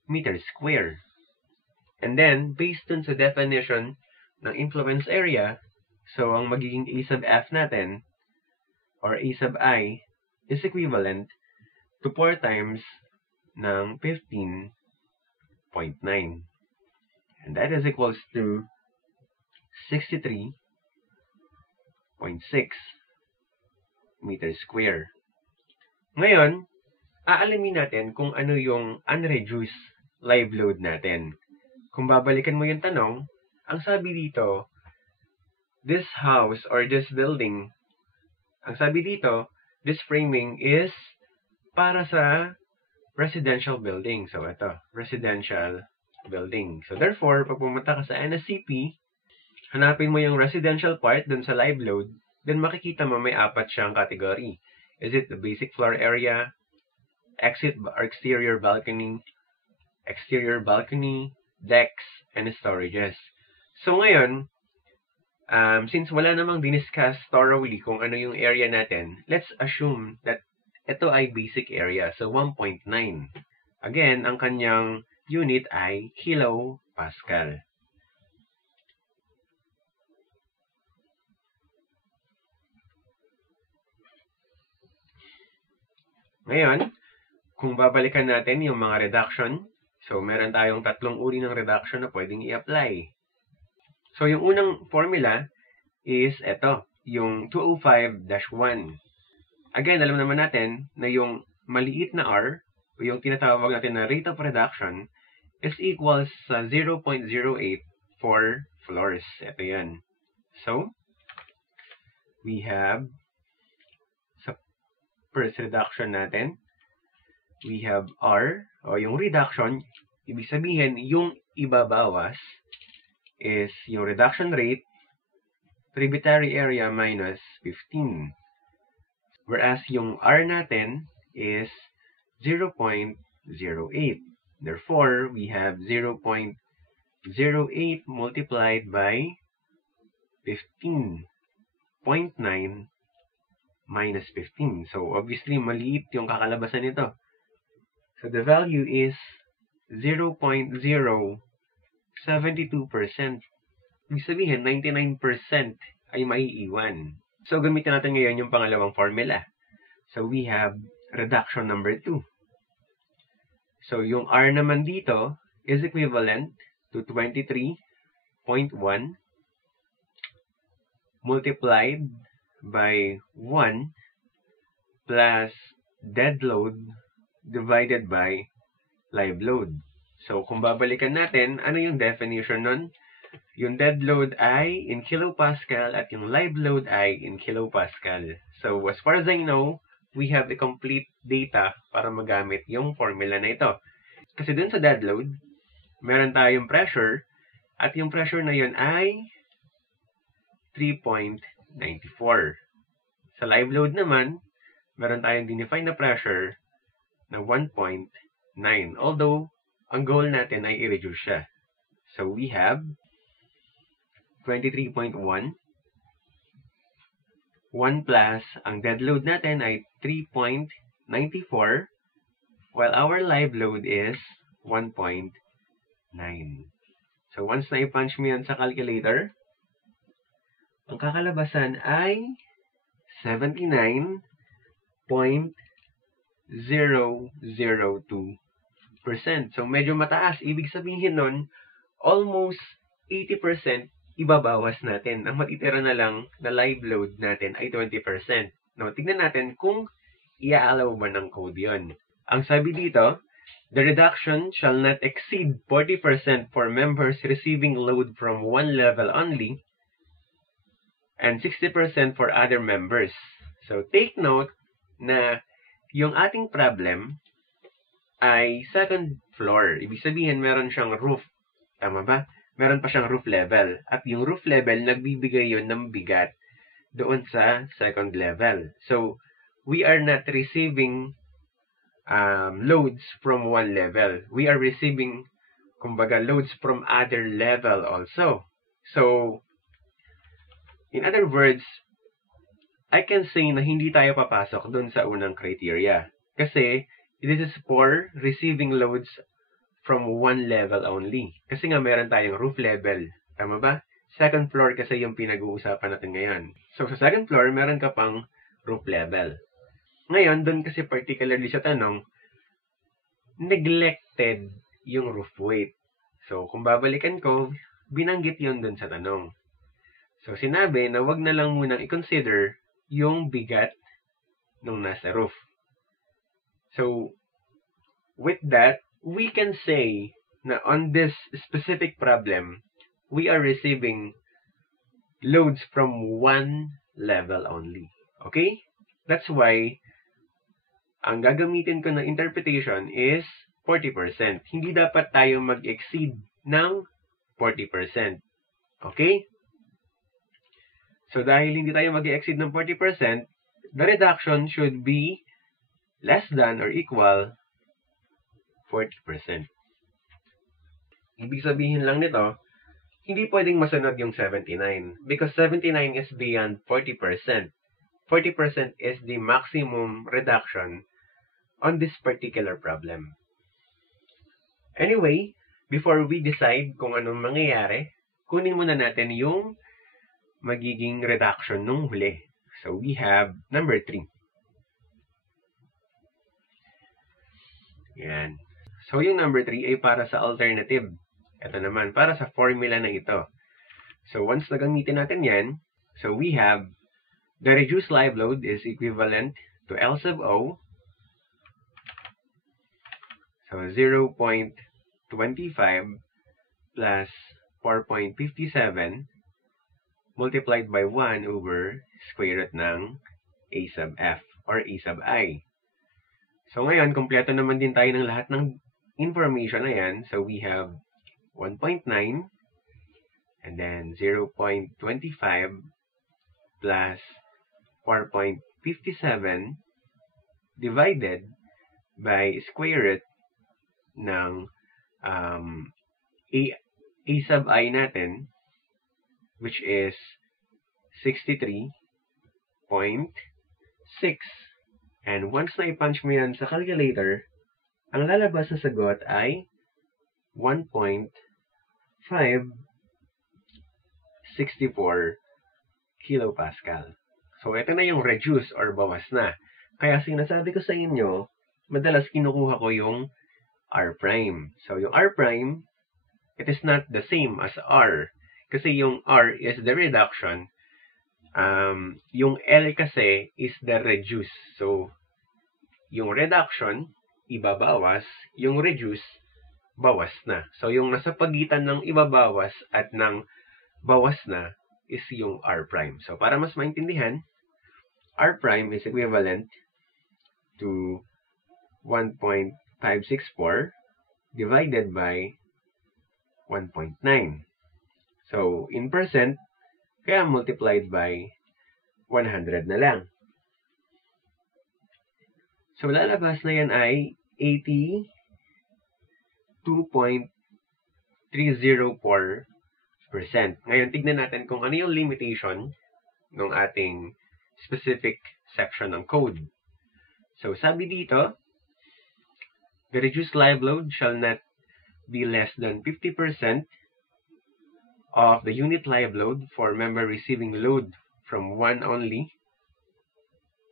meters square. And then, based dun sa definition ng influence area, so ang magiging A sub F natin, or A sub I, is equivalent to 4 times ng 15.9. And that is equals to 63.6 meters square. Ngayon, aalamin natin kung ano yung unreduced live load natin. Kung babalikan mo yung tanong, ang sabi dito, this house or this building, ang sabi dito, this framing is para sa residential building. So, ito, residential building. So, therefore, pag pumunta ka sa NSCP, hanapin mo yung residential part dun sa live load, then makikita mo may 4 siyang category. Is it the basic floor area, exit or exterior balcony, decks, and storages. So ngayon, since wala namang diniscuss thoroughly kung ano yung area natin, let's assume that ito ay basic area. So 1.9. Again, ang kanyang unit ay kilopascal. Ngayon, kung babalikan natin yung mga reduction, so meron tayong 3 uri ng reduction na pwedeng i-apply. So yung unang formula is ito, yung 205-1. Again, alam naman natin na yung maliit na r, o yung tinatawag natin na rate of reduction, is equals sa 0.08 for floors. Ito yan. So, we have sa first reduction natin, we have R, o yung reduction, ibig sabihin, yung ibabawas is yung reduction rate, tributary area minus 15. Whereas yung R natin is 0.08. Therefore, we have 0.08 multiplied by 15.9 minus 15. So, obviously, maliit yung kakalabasan nito. So, the value is 0.072%. Ibig sabihin, 99% ay maiiwan. So, gamitin natin ngayon yung pangalawang formula. So, we have reduction number 2. So, yung R naman dito is equivalent to 23.1 multiplied by 1 plus dead load divided by live load. So, kung babalikan natin, ano yung definition nun? Yung dead load ay in kilopascal at yung live load ay in kilopascal. So, as far as I know, we have the complete data para magamit yung formula na ito. Kasi dun sa dead load, meron tayong pressure at yung pressure na yun ay 3.94. Sa live load naman, meron tayong dinefine na pressure na 1.9. Although, ang goal natin ay i-reduce siya. So, we have 23.1. 1 plus, ang dead load natin ay 3.94. 94, while our live load is 1.9. So, once na i-punch mo yan sa calculator, ang kakalabasan ay 79.002%. So, medyo mataas. Ibig sabihin nun, almost 80% ibabawas natin. Ang matitira na lang na live load natin ay 20%. No, tignan natin kung i-allow ba ng code yon. Ang sabi dito, the reduction shall not exceed 40% for members receiving load from one level only and 60% for other members. So, take note na yung ating problem ay second floor. Ibig sabihin, meron siyang roof. Tama ba? Meron pa siyang roof level. At yung roof level, nagbibigay yun ng bigat doon sa second level. So, we are not receiving loads from one level. We are receiving, kumbaga, loads from other level also. So, in other words, I can say na hindi tayo papasok doon sa unang criteria. Kasi, this is for receiving loads from one level only. Kasi nga meron tayong roof level. Tama ba? Second floor kasi yung pinag-uusapan natin ngayon. So, sa second floor, meron ka pang roof level. Ngayon, doon kasi particularly sa tanong, neglected yung roof weight. So, kung babalikan ko, binanggit yun doon sa tanong. So, sinabi na wag na lang munang i-consider yung bigat nung nasa roof. So, with that, we can say na on this specific problem, we are receiving loads from one level only. Okay? That's why, ang gagamitin ko na interpretation is 40%. Hindi dapat tayo mag-exceed ng 40%. Okay? So, dahil hindi tayo mag-exceed ng 40%, the reduction should be less than or equal 40%. Ibig sabihin lang nito, hindi pwedeng masunod yung 79 because 79 is beyond 40%. 40% is the maximum reduction on this particular problem. Anyway, before we decide kung anong mangyayari, kunin muna natin yung magiging reduction nung huli. So, we have number 3. Yan. So, yung number 3 ay para sa alternative. Ito naman, para sa formula na ito. So, once nagamitin natin yan, so we have the reduced live load is equivalent to L sub O. So, 0.25 plus 4.57 multiplied by 1 over square root ng A sub F or A sub I. So, ngayon, kompleto naman din tayo ng lahat ng information na yan. So, we have 1.9 and then 0.25 plus 4.57 divided by square root ng A sub I natin, which is 63.6. And once na i-punch mo yan sa calculator, ang lalabas na sagot ay 1.564 kilopascal. So, ito na yung reduce or bawas na. Kaya sinasabi ko sa inyo, madalas kinukuha ko yung R prime. So, yung R prime, it is not the same as R. Kasi yung R is the reduction. Yung L kasi is the reduce. So, yung reduction, ibabawas. Yung reduce, bawas na. So, yung nasa pagitan ng ibabawas at ng bawas na is yung R prime. So, para mas maintindihan, R prime is equivalent to 1.564 divided by 1.9. So, in percent, kaya multiplied by 100 na lang. So, lalabas na yan ay 82.304%. Ngayon, tignan natin kung ano yung limitation ng ating specific section ng code. So, sabi dito, the reduced live load shall not be less than 50% of the unit live load for member receiving load from one only,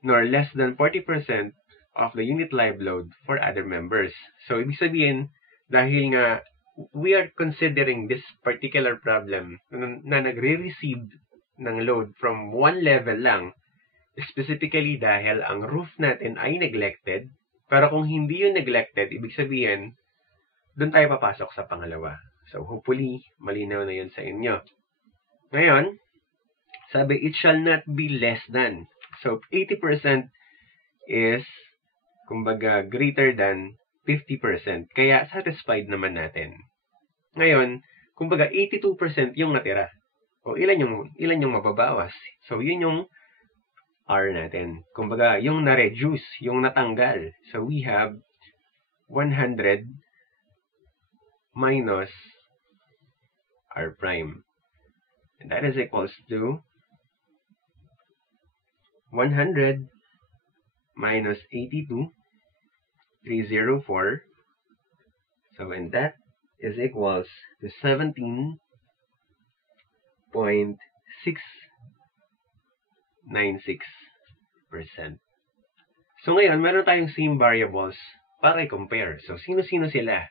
nor less than 40% of the unit live load for other members. So, ibig sabihin, dahil nga we are considering this particular problem na nagre-receive ng load from one level lang, specifically dahil ang roof natin ay neglected, pero kung hindi yung neglected, ibig sabihin, doon tayo papasok sa pangalawa. So, hopefully, malinaw na yun sa inyo. Ngayon, sabi, it shall not be less than. So, 80% is, kumbaga, greater than 50%. Kaya, satisfied naman natin. Ngayon, kumbaga, 82% yung natira. O, ilan yung mababawas? So, yun yung R natin. Kumbaga, yung na-reduce, yung natanggal. So, we have 100 minus R prime. And that is equals to 100 minus 82, 304. So, and that is equals to 17.696%. So, ngayon, meron tayong same variables para i-compare. So, sino-sino sila?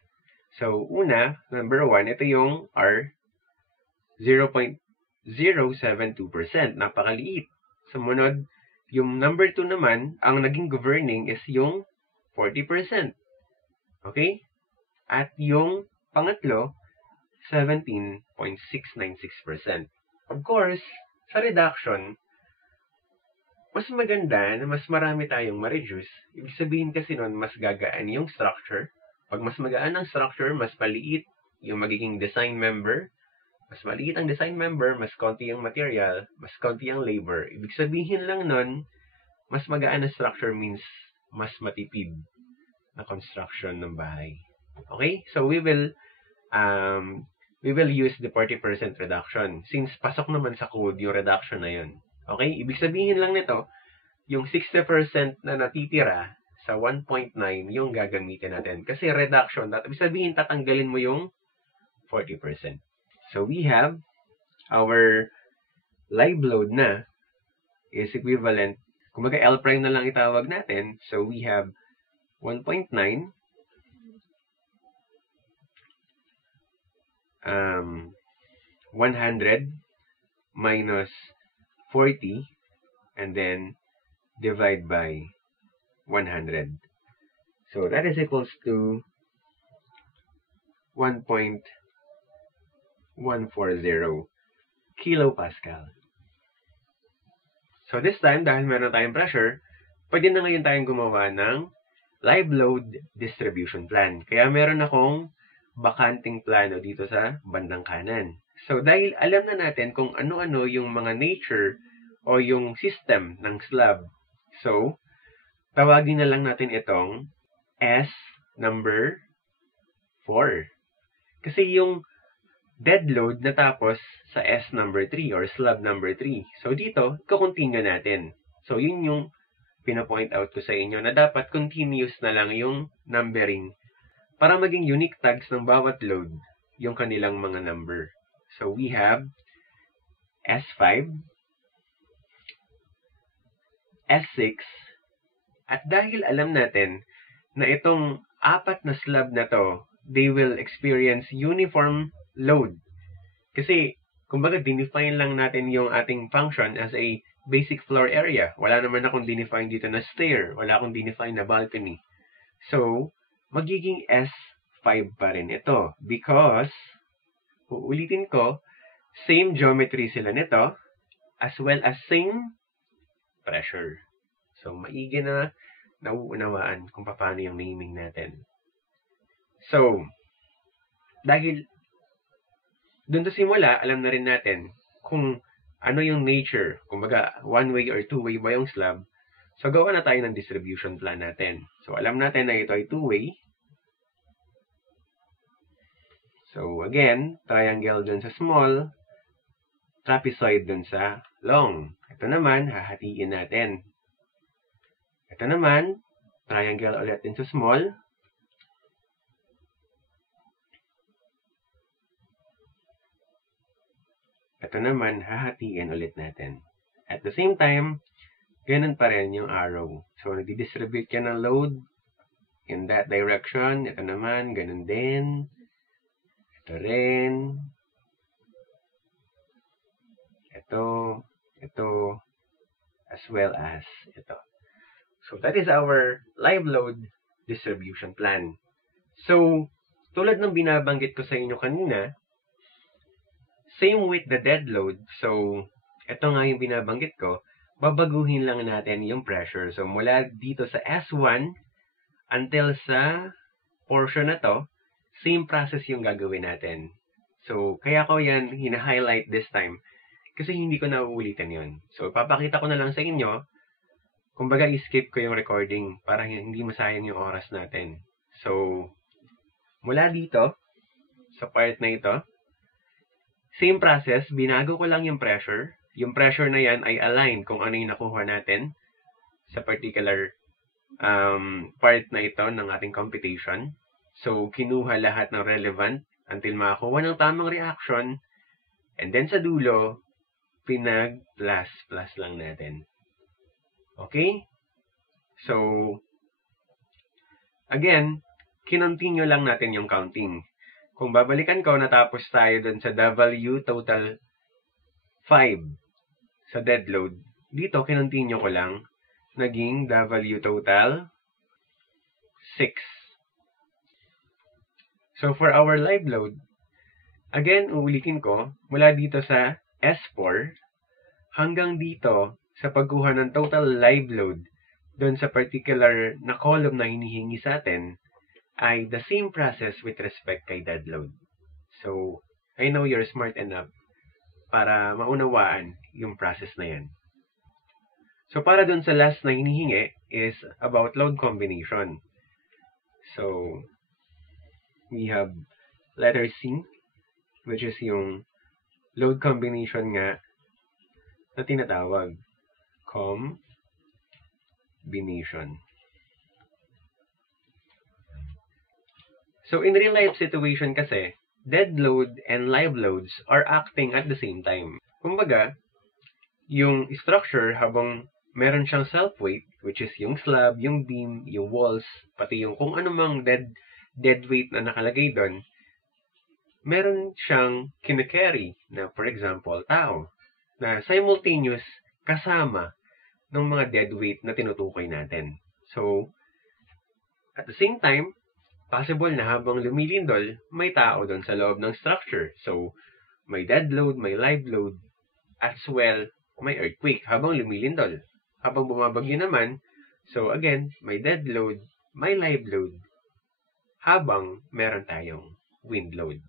So, una, number 1, ito yung R, 0.072%. Napakaliit. Sumunod, yung number 2 naman, ang naging governing is yung 40%. Okay? At yung pangatlo, 17.696%. Of course, sa reduction, mas maganda na mas marami tayong ma-reduce. Ibig sabihin kasi nun, mas gagaan yung structure. Pag mas magaan ang structure, mas maliit yung magiging design member. Mas maliit ang design member, mas konti yung material, mas konti ang labor. Ibig sabihin lang nun, mas magaan ang structure means mas matipid na construction ng bahay. Okay? So we will use the 40% reduction since pasok naman sa code yung reduction na yun. Okay? Ibig sabihin lang nito, yung 60% na natitira sa 1.9 yung gagamitin natin. Kasi reduction, ibig sabihin tatanggalin mo yung 40%. So we have our live load na is equivalent, kumbaga L prime na lang itawag natin. So we have 1.9 100 minus 40 and then divide by 100. So that is equals to 1.140 kilopascal. So this time, dahil meron tayong pressure, pwede na ngayon tayong gumawa ng live load distribution plan. Kaya meron akong bakanting plano dito sa bandang kanan. So dahil alam na natin kung ano-ano yung mga nature o yung system ng slab. So, tawagin na lang natin itong S number 4. Kasi yung dead load natapos sa S number 3 or slab number 3. So dito, kukontinue natin. So yun yung pinapoint out ko sa inyo na dapat continuous na lang yung numbering para maging unique tags ng bawat load yung kanilang mga number. So we have S5, S6, at dahil alam natin na itong apat na slab na to, they will experience uniform load. Kasi, kumbaga, dinefine lang natin yung ating function as a basic floor area. Wala naman akong dinefine dito na stair. Wala akong dinefine na balcony. So, magiging S5 pa rin ito. Because, uulitin ko, same geometry sila nito, as well as same pressure. So, maigi na nauunawaan kung paano yung naming natin. So, dahil doon sa simula, alam na rin natin kung ano yung nature, kumbaga one-way or two-way ba yung slab. So, gawa na tayo ng distribution plan natin. So, alam natin na ito ay two-way. So, again, triangle dun sa small, trapezoid dun sa long. Ito naman, hahatiin natin. Ito naman, Triangle ulit into small. Ito naman, hahatiin ulit natin. At the same time, ganun pa rin yung arrow. So, nag-distribute ka ng load in that direction. Ito naman, ganun din. Ito rin. Ito, as well as ito. So, that is our live load distribution plan. So, tulad ng binabanggit ko sa inyo kanina, same with the dead load. So, ito nga yung binabanggit ko, babaguhin lang natin yung pressure. So, mula dito sa S1 until sa portion na to, same process yung gagawin natin. So, kaya ko yan hina-highlight this time kasi hindi ko na uulitin yun. So, papakita ko na lang sa inyo. Kumbaga, i-skip ko yung recording para hindi masayang yung oras natin. So, mula dito, sa part na ito, same process, binago ko lang yung pressure. Yung pressure na yan ay aligned kung ano yung nakuha natin sa particular part na ito ng ating computation. So, kinuha lahat ng relevant until makakuha ng tamang reaction. And then sa dulo, pinag-plus lang natin. Okay? So, again, kinontinue lang natin yung counting. Kung babalikan ko, natapos tayo dun sa W total 5 sa dead load. Dito, kinontinue ko lang. Naging W total 6. So, for our live load, again, uulitin ko, mula dito sa S4, hanggang dito, sa pagkuha ng total live load, dun sa particular na column na hinihingi sa atin, ay the same process with respect kay dead load. So, I know you're smart enough para maunawaan yung process na yan. So, para dun sa last na hinihingi is about load combination. So, we have letter C, which is yung load combination nga na tinatawag. Combination. So, in real-life situation kasi, dead load and live loads are acting at the same time. Kumbaga, yung structure habang meron siyang self-weight, which is yung slab, yung beam, yung walls, pati yung kung anumang dead weight na nakalagay doon, meron siyang kinakarry na, for example, tao, na simultaneous kasama ng mga dead weight na tinutukoy natin. So, at the same time, possible na habang lumilindol, may tao doon sa loob ng structure. So, may dead load, may live load, as well, may earthquake habang lumilindol. Habang bumabagyo naman, so again, may dead load, may live load, habang meron tayong wind load.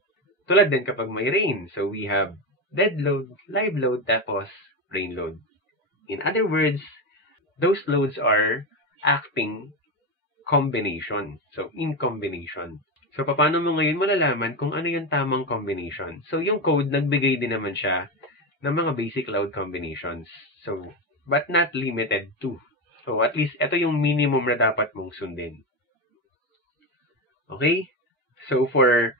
Tulad din kapag may rain, so we have dead load, live load, tapos rain load. In other words, those loads are acting combination. So, in combination. So, paano mo ngayon malalaman kung ano yung tamang combination? So, yung code, nagbigay din naman siya ng mga basic load combinations. So, but not limited to. So, at least, ito yung minimum na dapat mong sundin. Okay? So, for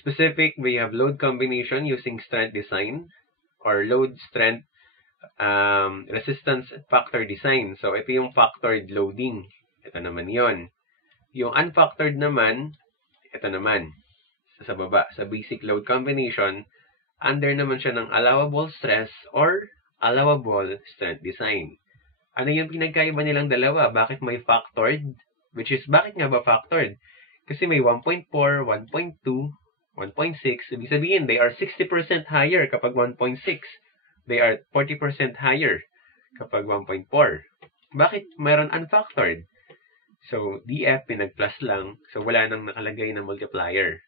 specific, we have load combination using strength design or load strength resistance factor design. So, ito yung factored loading. Ito naman yon. Yung unfactored naman, ito naman. Sa baba, sa basic load combination, under naman siya ng allowable stress or allowable strength design. Ano yung pinagkaiba nilang dalawa? Bakit may factored? Which is, bakit nga ba factored? Kasi may 1.4, 1.2, 1.6. Ibig sabihin, they are 60% higher kapag 1.6. They are 40% higher kapag 1.4. Bakit mayroon unfactored? So, DF, pinag-plus lang. So, wala nang nakalagay na multiplier.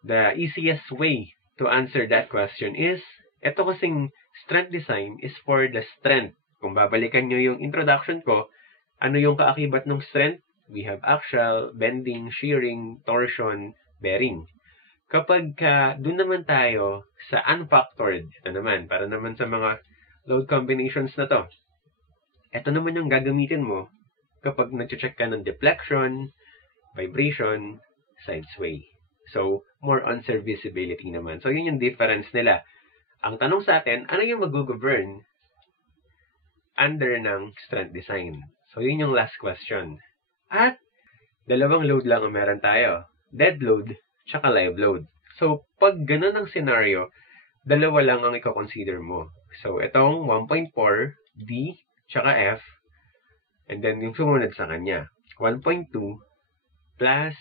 The easiest way to answer that question is, ito kasing strength design is for the strength. Kung babalikan nyo yung introduction ko, ano yung kaakibat ng strength? We have axial, bending, shearing, torsion, bearing. Kapag doon naman tayo sa unfactored, ito naman, para naman sa mga load combinations na to. Ito naman yung gagamitin mo kapag nag-check ka ng deflection, vibration, side sway. So, more on serviceability naman. So, yun yung difference nila. Ang tanong sa atin, ano yung mag-govern under ng strength design? So, yun yung last question. At, dalawang load lang ang meron tayo. Dead load, tsaka live load. So, pag ganun ang scenario, dalawa lang ang i-consider mo. So, itong 1.4, D, tsaka F, and then yung sumunod sa kanya, 1.2 plus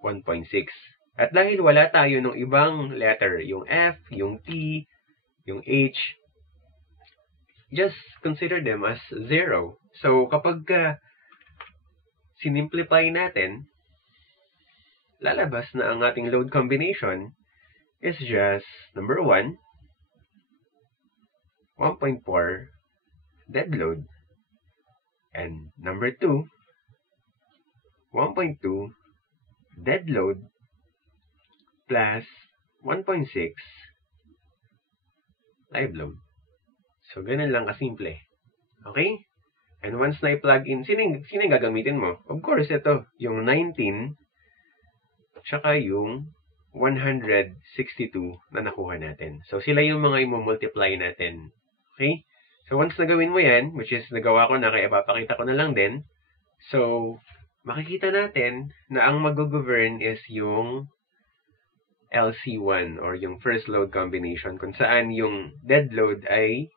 1.6. At dahil wala tayo ng ibang letter, yung F, yung T, yung H, just consider them as 0. So, kapag sinimplify natin, lalabas na ang ating load combination is just, number 1, 1.4 dead load, and number 2, 1.2 dead load plus 1.6 live load. So, ganun lang kasimple. Okay? And once na i-plug in, sino yung gagamitin mo? Of course, ito, yung 19, tsaka yung 162 na nakuha natin. So, sila yung mga i-multiply natin. Okay? So, once na gawin mo yan, which is nagawa ko na, kaya papakita ko na lang din. So, makikita natin na ang mag-govern is yung LC1 or yung first load combination kung saan yung dead load ay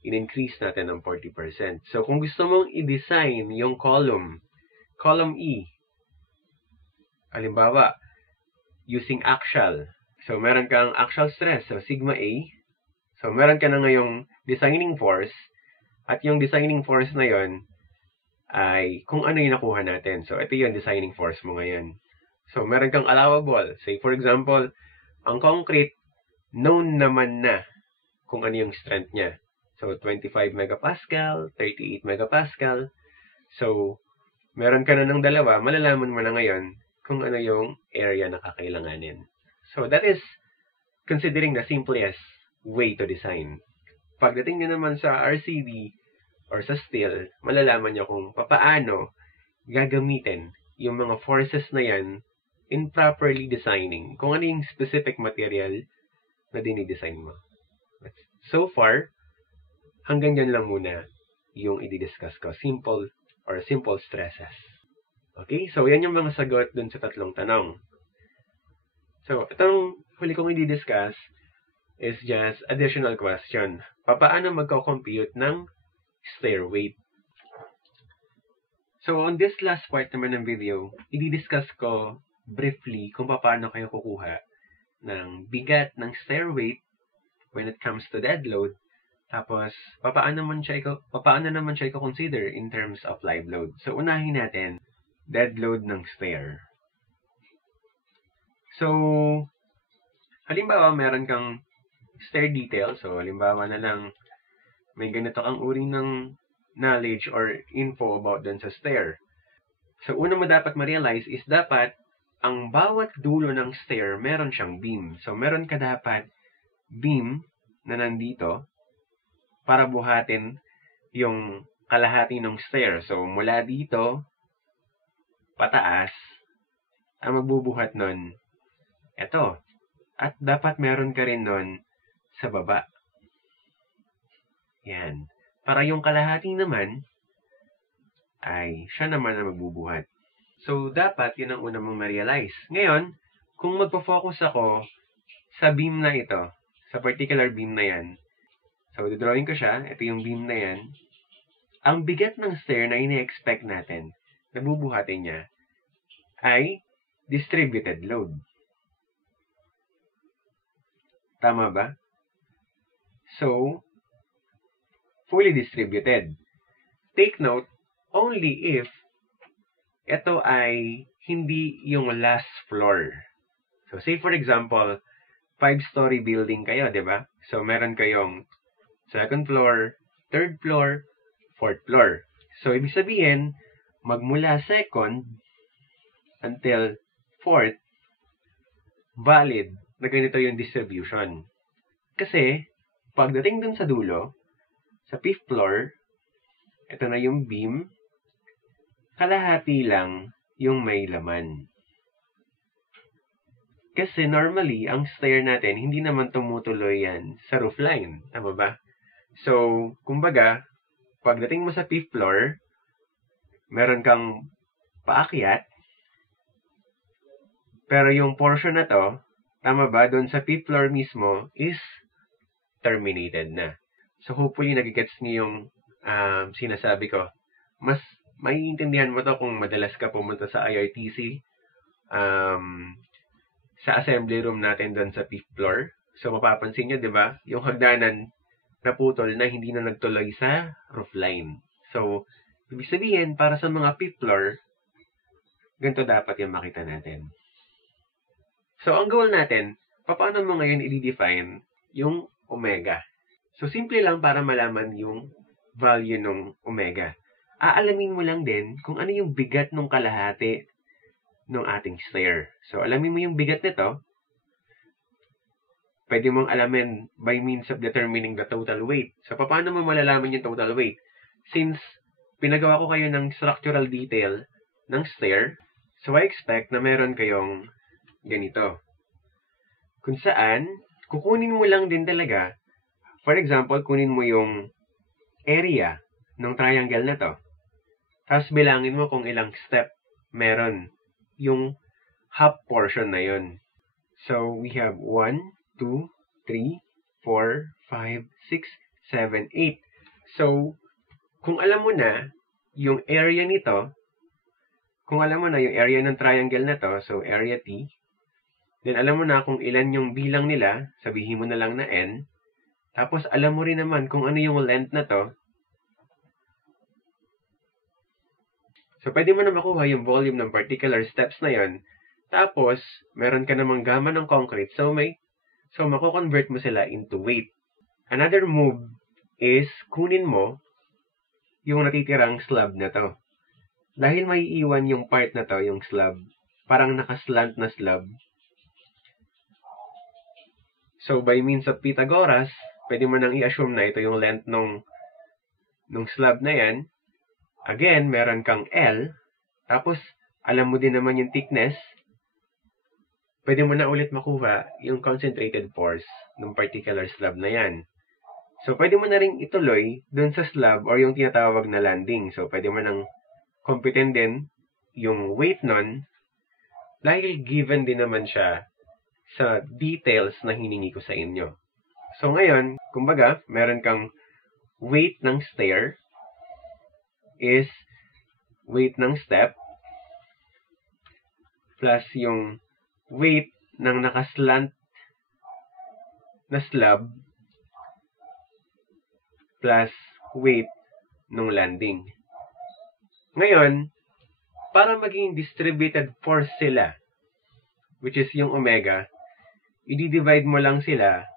in-increase natin ng 40%. So, kung gusto mong i-design yung column E, halimbawa, using axial. So, meron kang axial stress, so sigma A. So, meron ka na ngayong designing force at yung designing force na yon ay kung ano yung nakuha natin. So, ito yung designing force mo ngayon. So, meron kang allowable. Say, for example, ang concrete, known naman na kung ano yung strength niya. So, 25 megapascal, 38 megapascal. So, meron ka na ng dalawa, malalaman mo na ngayon kung ano yung area na kakailanganin. So, that is considering the simplest way to design. Pagdating nyo naman sa RCB or sa steel, malalaman nyo kung paano gagamitin yung mga forces na yan in properly designing, kung ano yung specific material na dinidesign mo. But so far, hanggang dyan lang muna yung i-discuss ko. Simple stresses. Okay? So, yan yung mga sagot dun sa tatlong tanong. So, itong huli kong i-discuss is just additional question. Paano magko-compute ng stair weight? So, on this last part naman ng video, i-discuss ko briefly kung paano kayo kukuha ng bigat ng stair weight when it comes to dead load. Tapos, paano naman siya i-consider in terms of live load. So, unahin natin, dead load ng stair. So, halimbawa, meron kang stair detail. So, halimbawa na lang, may ganito kang uri ng knowledge or info about dun sa stair. So, una mo dapat ma-realize is dapat ang bawat dulo ng stair, meron siyang beam. So, meron ka dapat beam na nandito para buhatin yung kalahati ng stair. So, mula dito, pataas, ang magbubuhat nun, eto. At dapat meron ka rin nun sa baba. Yan. Para yung kalahati naman, ay siya naman ang magbubuhat. So, dapat yun ang una mong ma-realize. Ngayon, kung magpo-focus ako sa beam na ito, sa particular beam na yan, so, drawing ko siya, ito yung beam na yan, ang bigat ng stair na ine-expect natin, na bubuhatin niya, ay distributed load. Tama ba? So, fully distributed. Take note, only if ito ay hindi yung last floor. So, say for example, 5-story building kayo, di ba? So, meron kayong second floor, third floor, fourth floor. So, ibig sabihin, magmula second until fourth, valid na ganito yung distribution. Kasi, pagdating dun sa dulo, sa fifth floor, ito na yung beam, kalahati lang yung may laman. Kasi normally, ang stair natin, hindi naman tumutuloy yan sa roofline. Tama ba? So, kumbaga, pagdating mo sa 5th floor, meron kang paakyat, pero yung portion na to, tama ba, doon sa 5th floor mismo is terminated na. So hopefully nagigets niyo yung sinasabi ko. Mas maiintindihan mo to kung madalas ka pumunta sa IRTC, sa assembly room natin doon sa 5th floor. So mapapansin nyo, di ba, yung hagdanan naputol na hindi na nagtuloy sa roofline. So, ibig sabihin, para sa mga 5th floor, ganito dapat yung makita natin. So, ang goal natin, paano mo ngayon i-define yung omega? So, simple lang para malaman yung value ng omega. Aalamin mo lang din kung ano yung bigat ng kalahati ng ating stair. So, alamin mo yung bigat nito. Pwede mong alamin by means of determining the total weight. So, paano mo malalaman yung total weight? Since pinagawa ko kayo ng structural detail ng stair, so I expect na meron kayong ganito. Kung saan, kukunin mo lang din talaga, for example, kunin mo yung area ng triangle na to. Tapos bilangin mo kung ilang step meron yung half portion na yun. So, we have 1, 2, 3, 4, 5, 6, 7, 8. So, kung alam mo na yung area nito, kung alam mo na yung area ng triangle na to, so area T, then alam mo na kung ilan yung bilang nila, sabihin mo na lang na N. Tapos alam mo rin naman kung ano yung length na to. So pwede mo na makuha yung volume ng particular steps na yon. Tapos meron ka namang gama ng concrete, so mako-convert mo sila into weight. Another move is kunin mo yung natitirang slab na to. Dahil may iwan yung part na to, yung slab, parang nakaslant na slab. So, by means of Pythagoras, pwede mo nang i-assume na ito yung length nung slab na yan. Again, meron kang L. Tapos, alam mo din naman yung thickness. Pwede mo na ulit makuha yung concentrated force ng particular slab na yan. So, pwede mo na rin ituloy dun sa slab or yung tinatawag na landing. So, pwede mo nang computin din yung weight nun dahil given din naman siya sa details na hiningi ko sa inyo. So ngayon, kumbaga, meron kang weight ng stair is weight ng step plus yung weight ng nakaslant na slab plus weight ng landing. Ngayon, para maging distributed force sila, which is yung omega, i-divide mo lang sila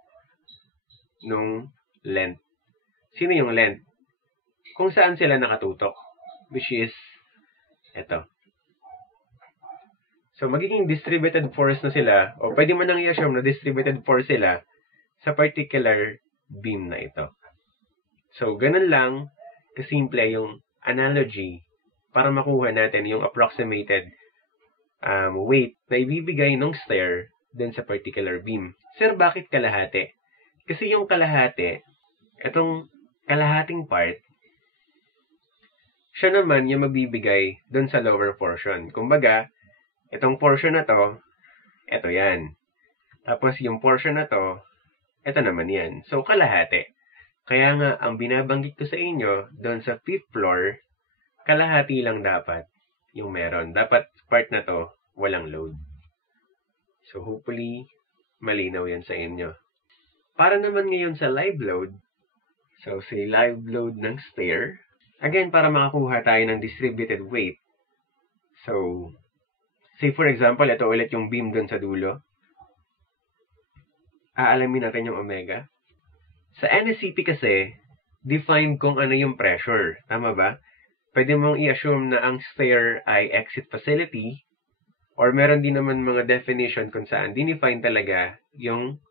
nung length. Sino yung length? Kung saan sila nakatutok, which is ito. So, magiging distributed force na sila, o pwede mo nang i-assume na distributed force sila sa particular beam na ito. So, ganun lang kasimple yung analogy para makuha natin yung approximated weight na ibibigay ng stair dun sa particular beam. Sir, bakit kalahati? Kasi yung kalahati, itong kalahating part, siya naman yung magbibigay dun sa lower portion. Kumbaga, itong portion na to, ito yan. Tapos yung portion na to, ito naman yan. So, kalahati. Kaya nga, ang binabanggit ko sa inyo, dun sa 5th floor, kalahati lang dapat yung meron. Dapat part na to, walang load. So, hopefully, malinaw yan sa inyo. Para naman ngayon sa live load, so, say live load ng stair, again, para makakuha tayo ng distributed weight. So, say for example, ito ulit yung beam dun sa dulo. Aalamin natin yung omega. Sa NSCP kasi, define kung ano yung pressure. Tama ba? Pwede mong i-assume na ang stair ay exit facility or meron din naman mga definition kung saan dinefine talaga yung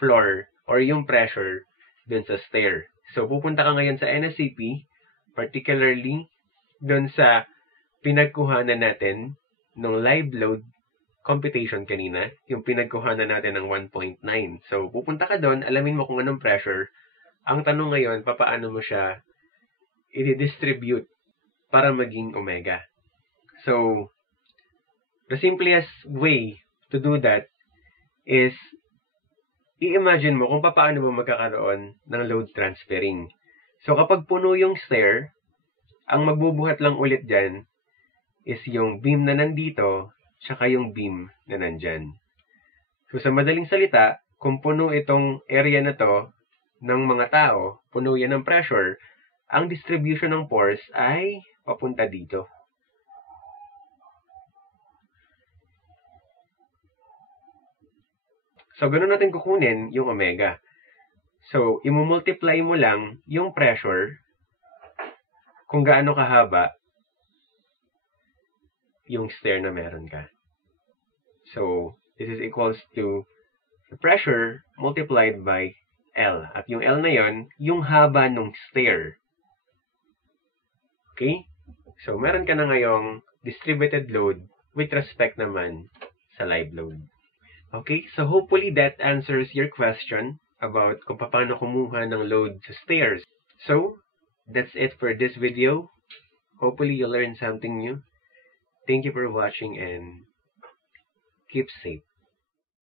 floor or yung pressure dun sa stair. So, pupunta ka ngayon sa NSCP, particularly dun sa pinagkuhanan natin ng live load computation kanina, yung pinagkuhanan natin ng 1.9. So, pupunta ka doon, alamin mo kung anong pressure. Ang tanong ngayon, papaano mo siya i-distribute para maging omega. So, the simplest way to do that is i-imagine mo kung paano mo magkakaroon ng load transferring. So, kapag puno yung stair, ang magbubuhat lang ulit dyan is yung beam na nandito, tsaka yung beam na nandyan. So, sa madaling salita, kung puno itong area na to ng mga tao, puno yan ng pressure, ang distribution ng force ay papunta dito. So, ganun natin kukunin yung omega. So, imumultiply mo lang yung pressure kung gaano kahaba yung stair na meron ka. So, this is equals to the pressure multiplied by L. At yung L na yon, yung haba ng stair. Okay? So, meron ka na ngayong distributed load with respect naman sa live load. Okay? So, hopefully that answers your question about kung paano kumuha ng load sa stairs. So, that's it for this video. Hopefully you learned something new. Thank you for watching and keep safe.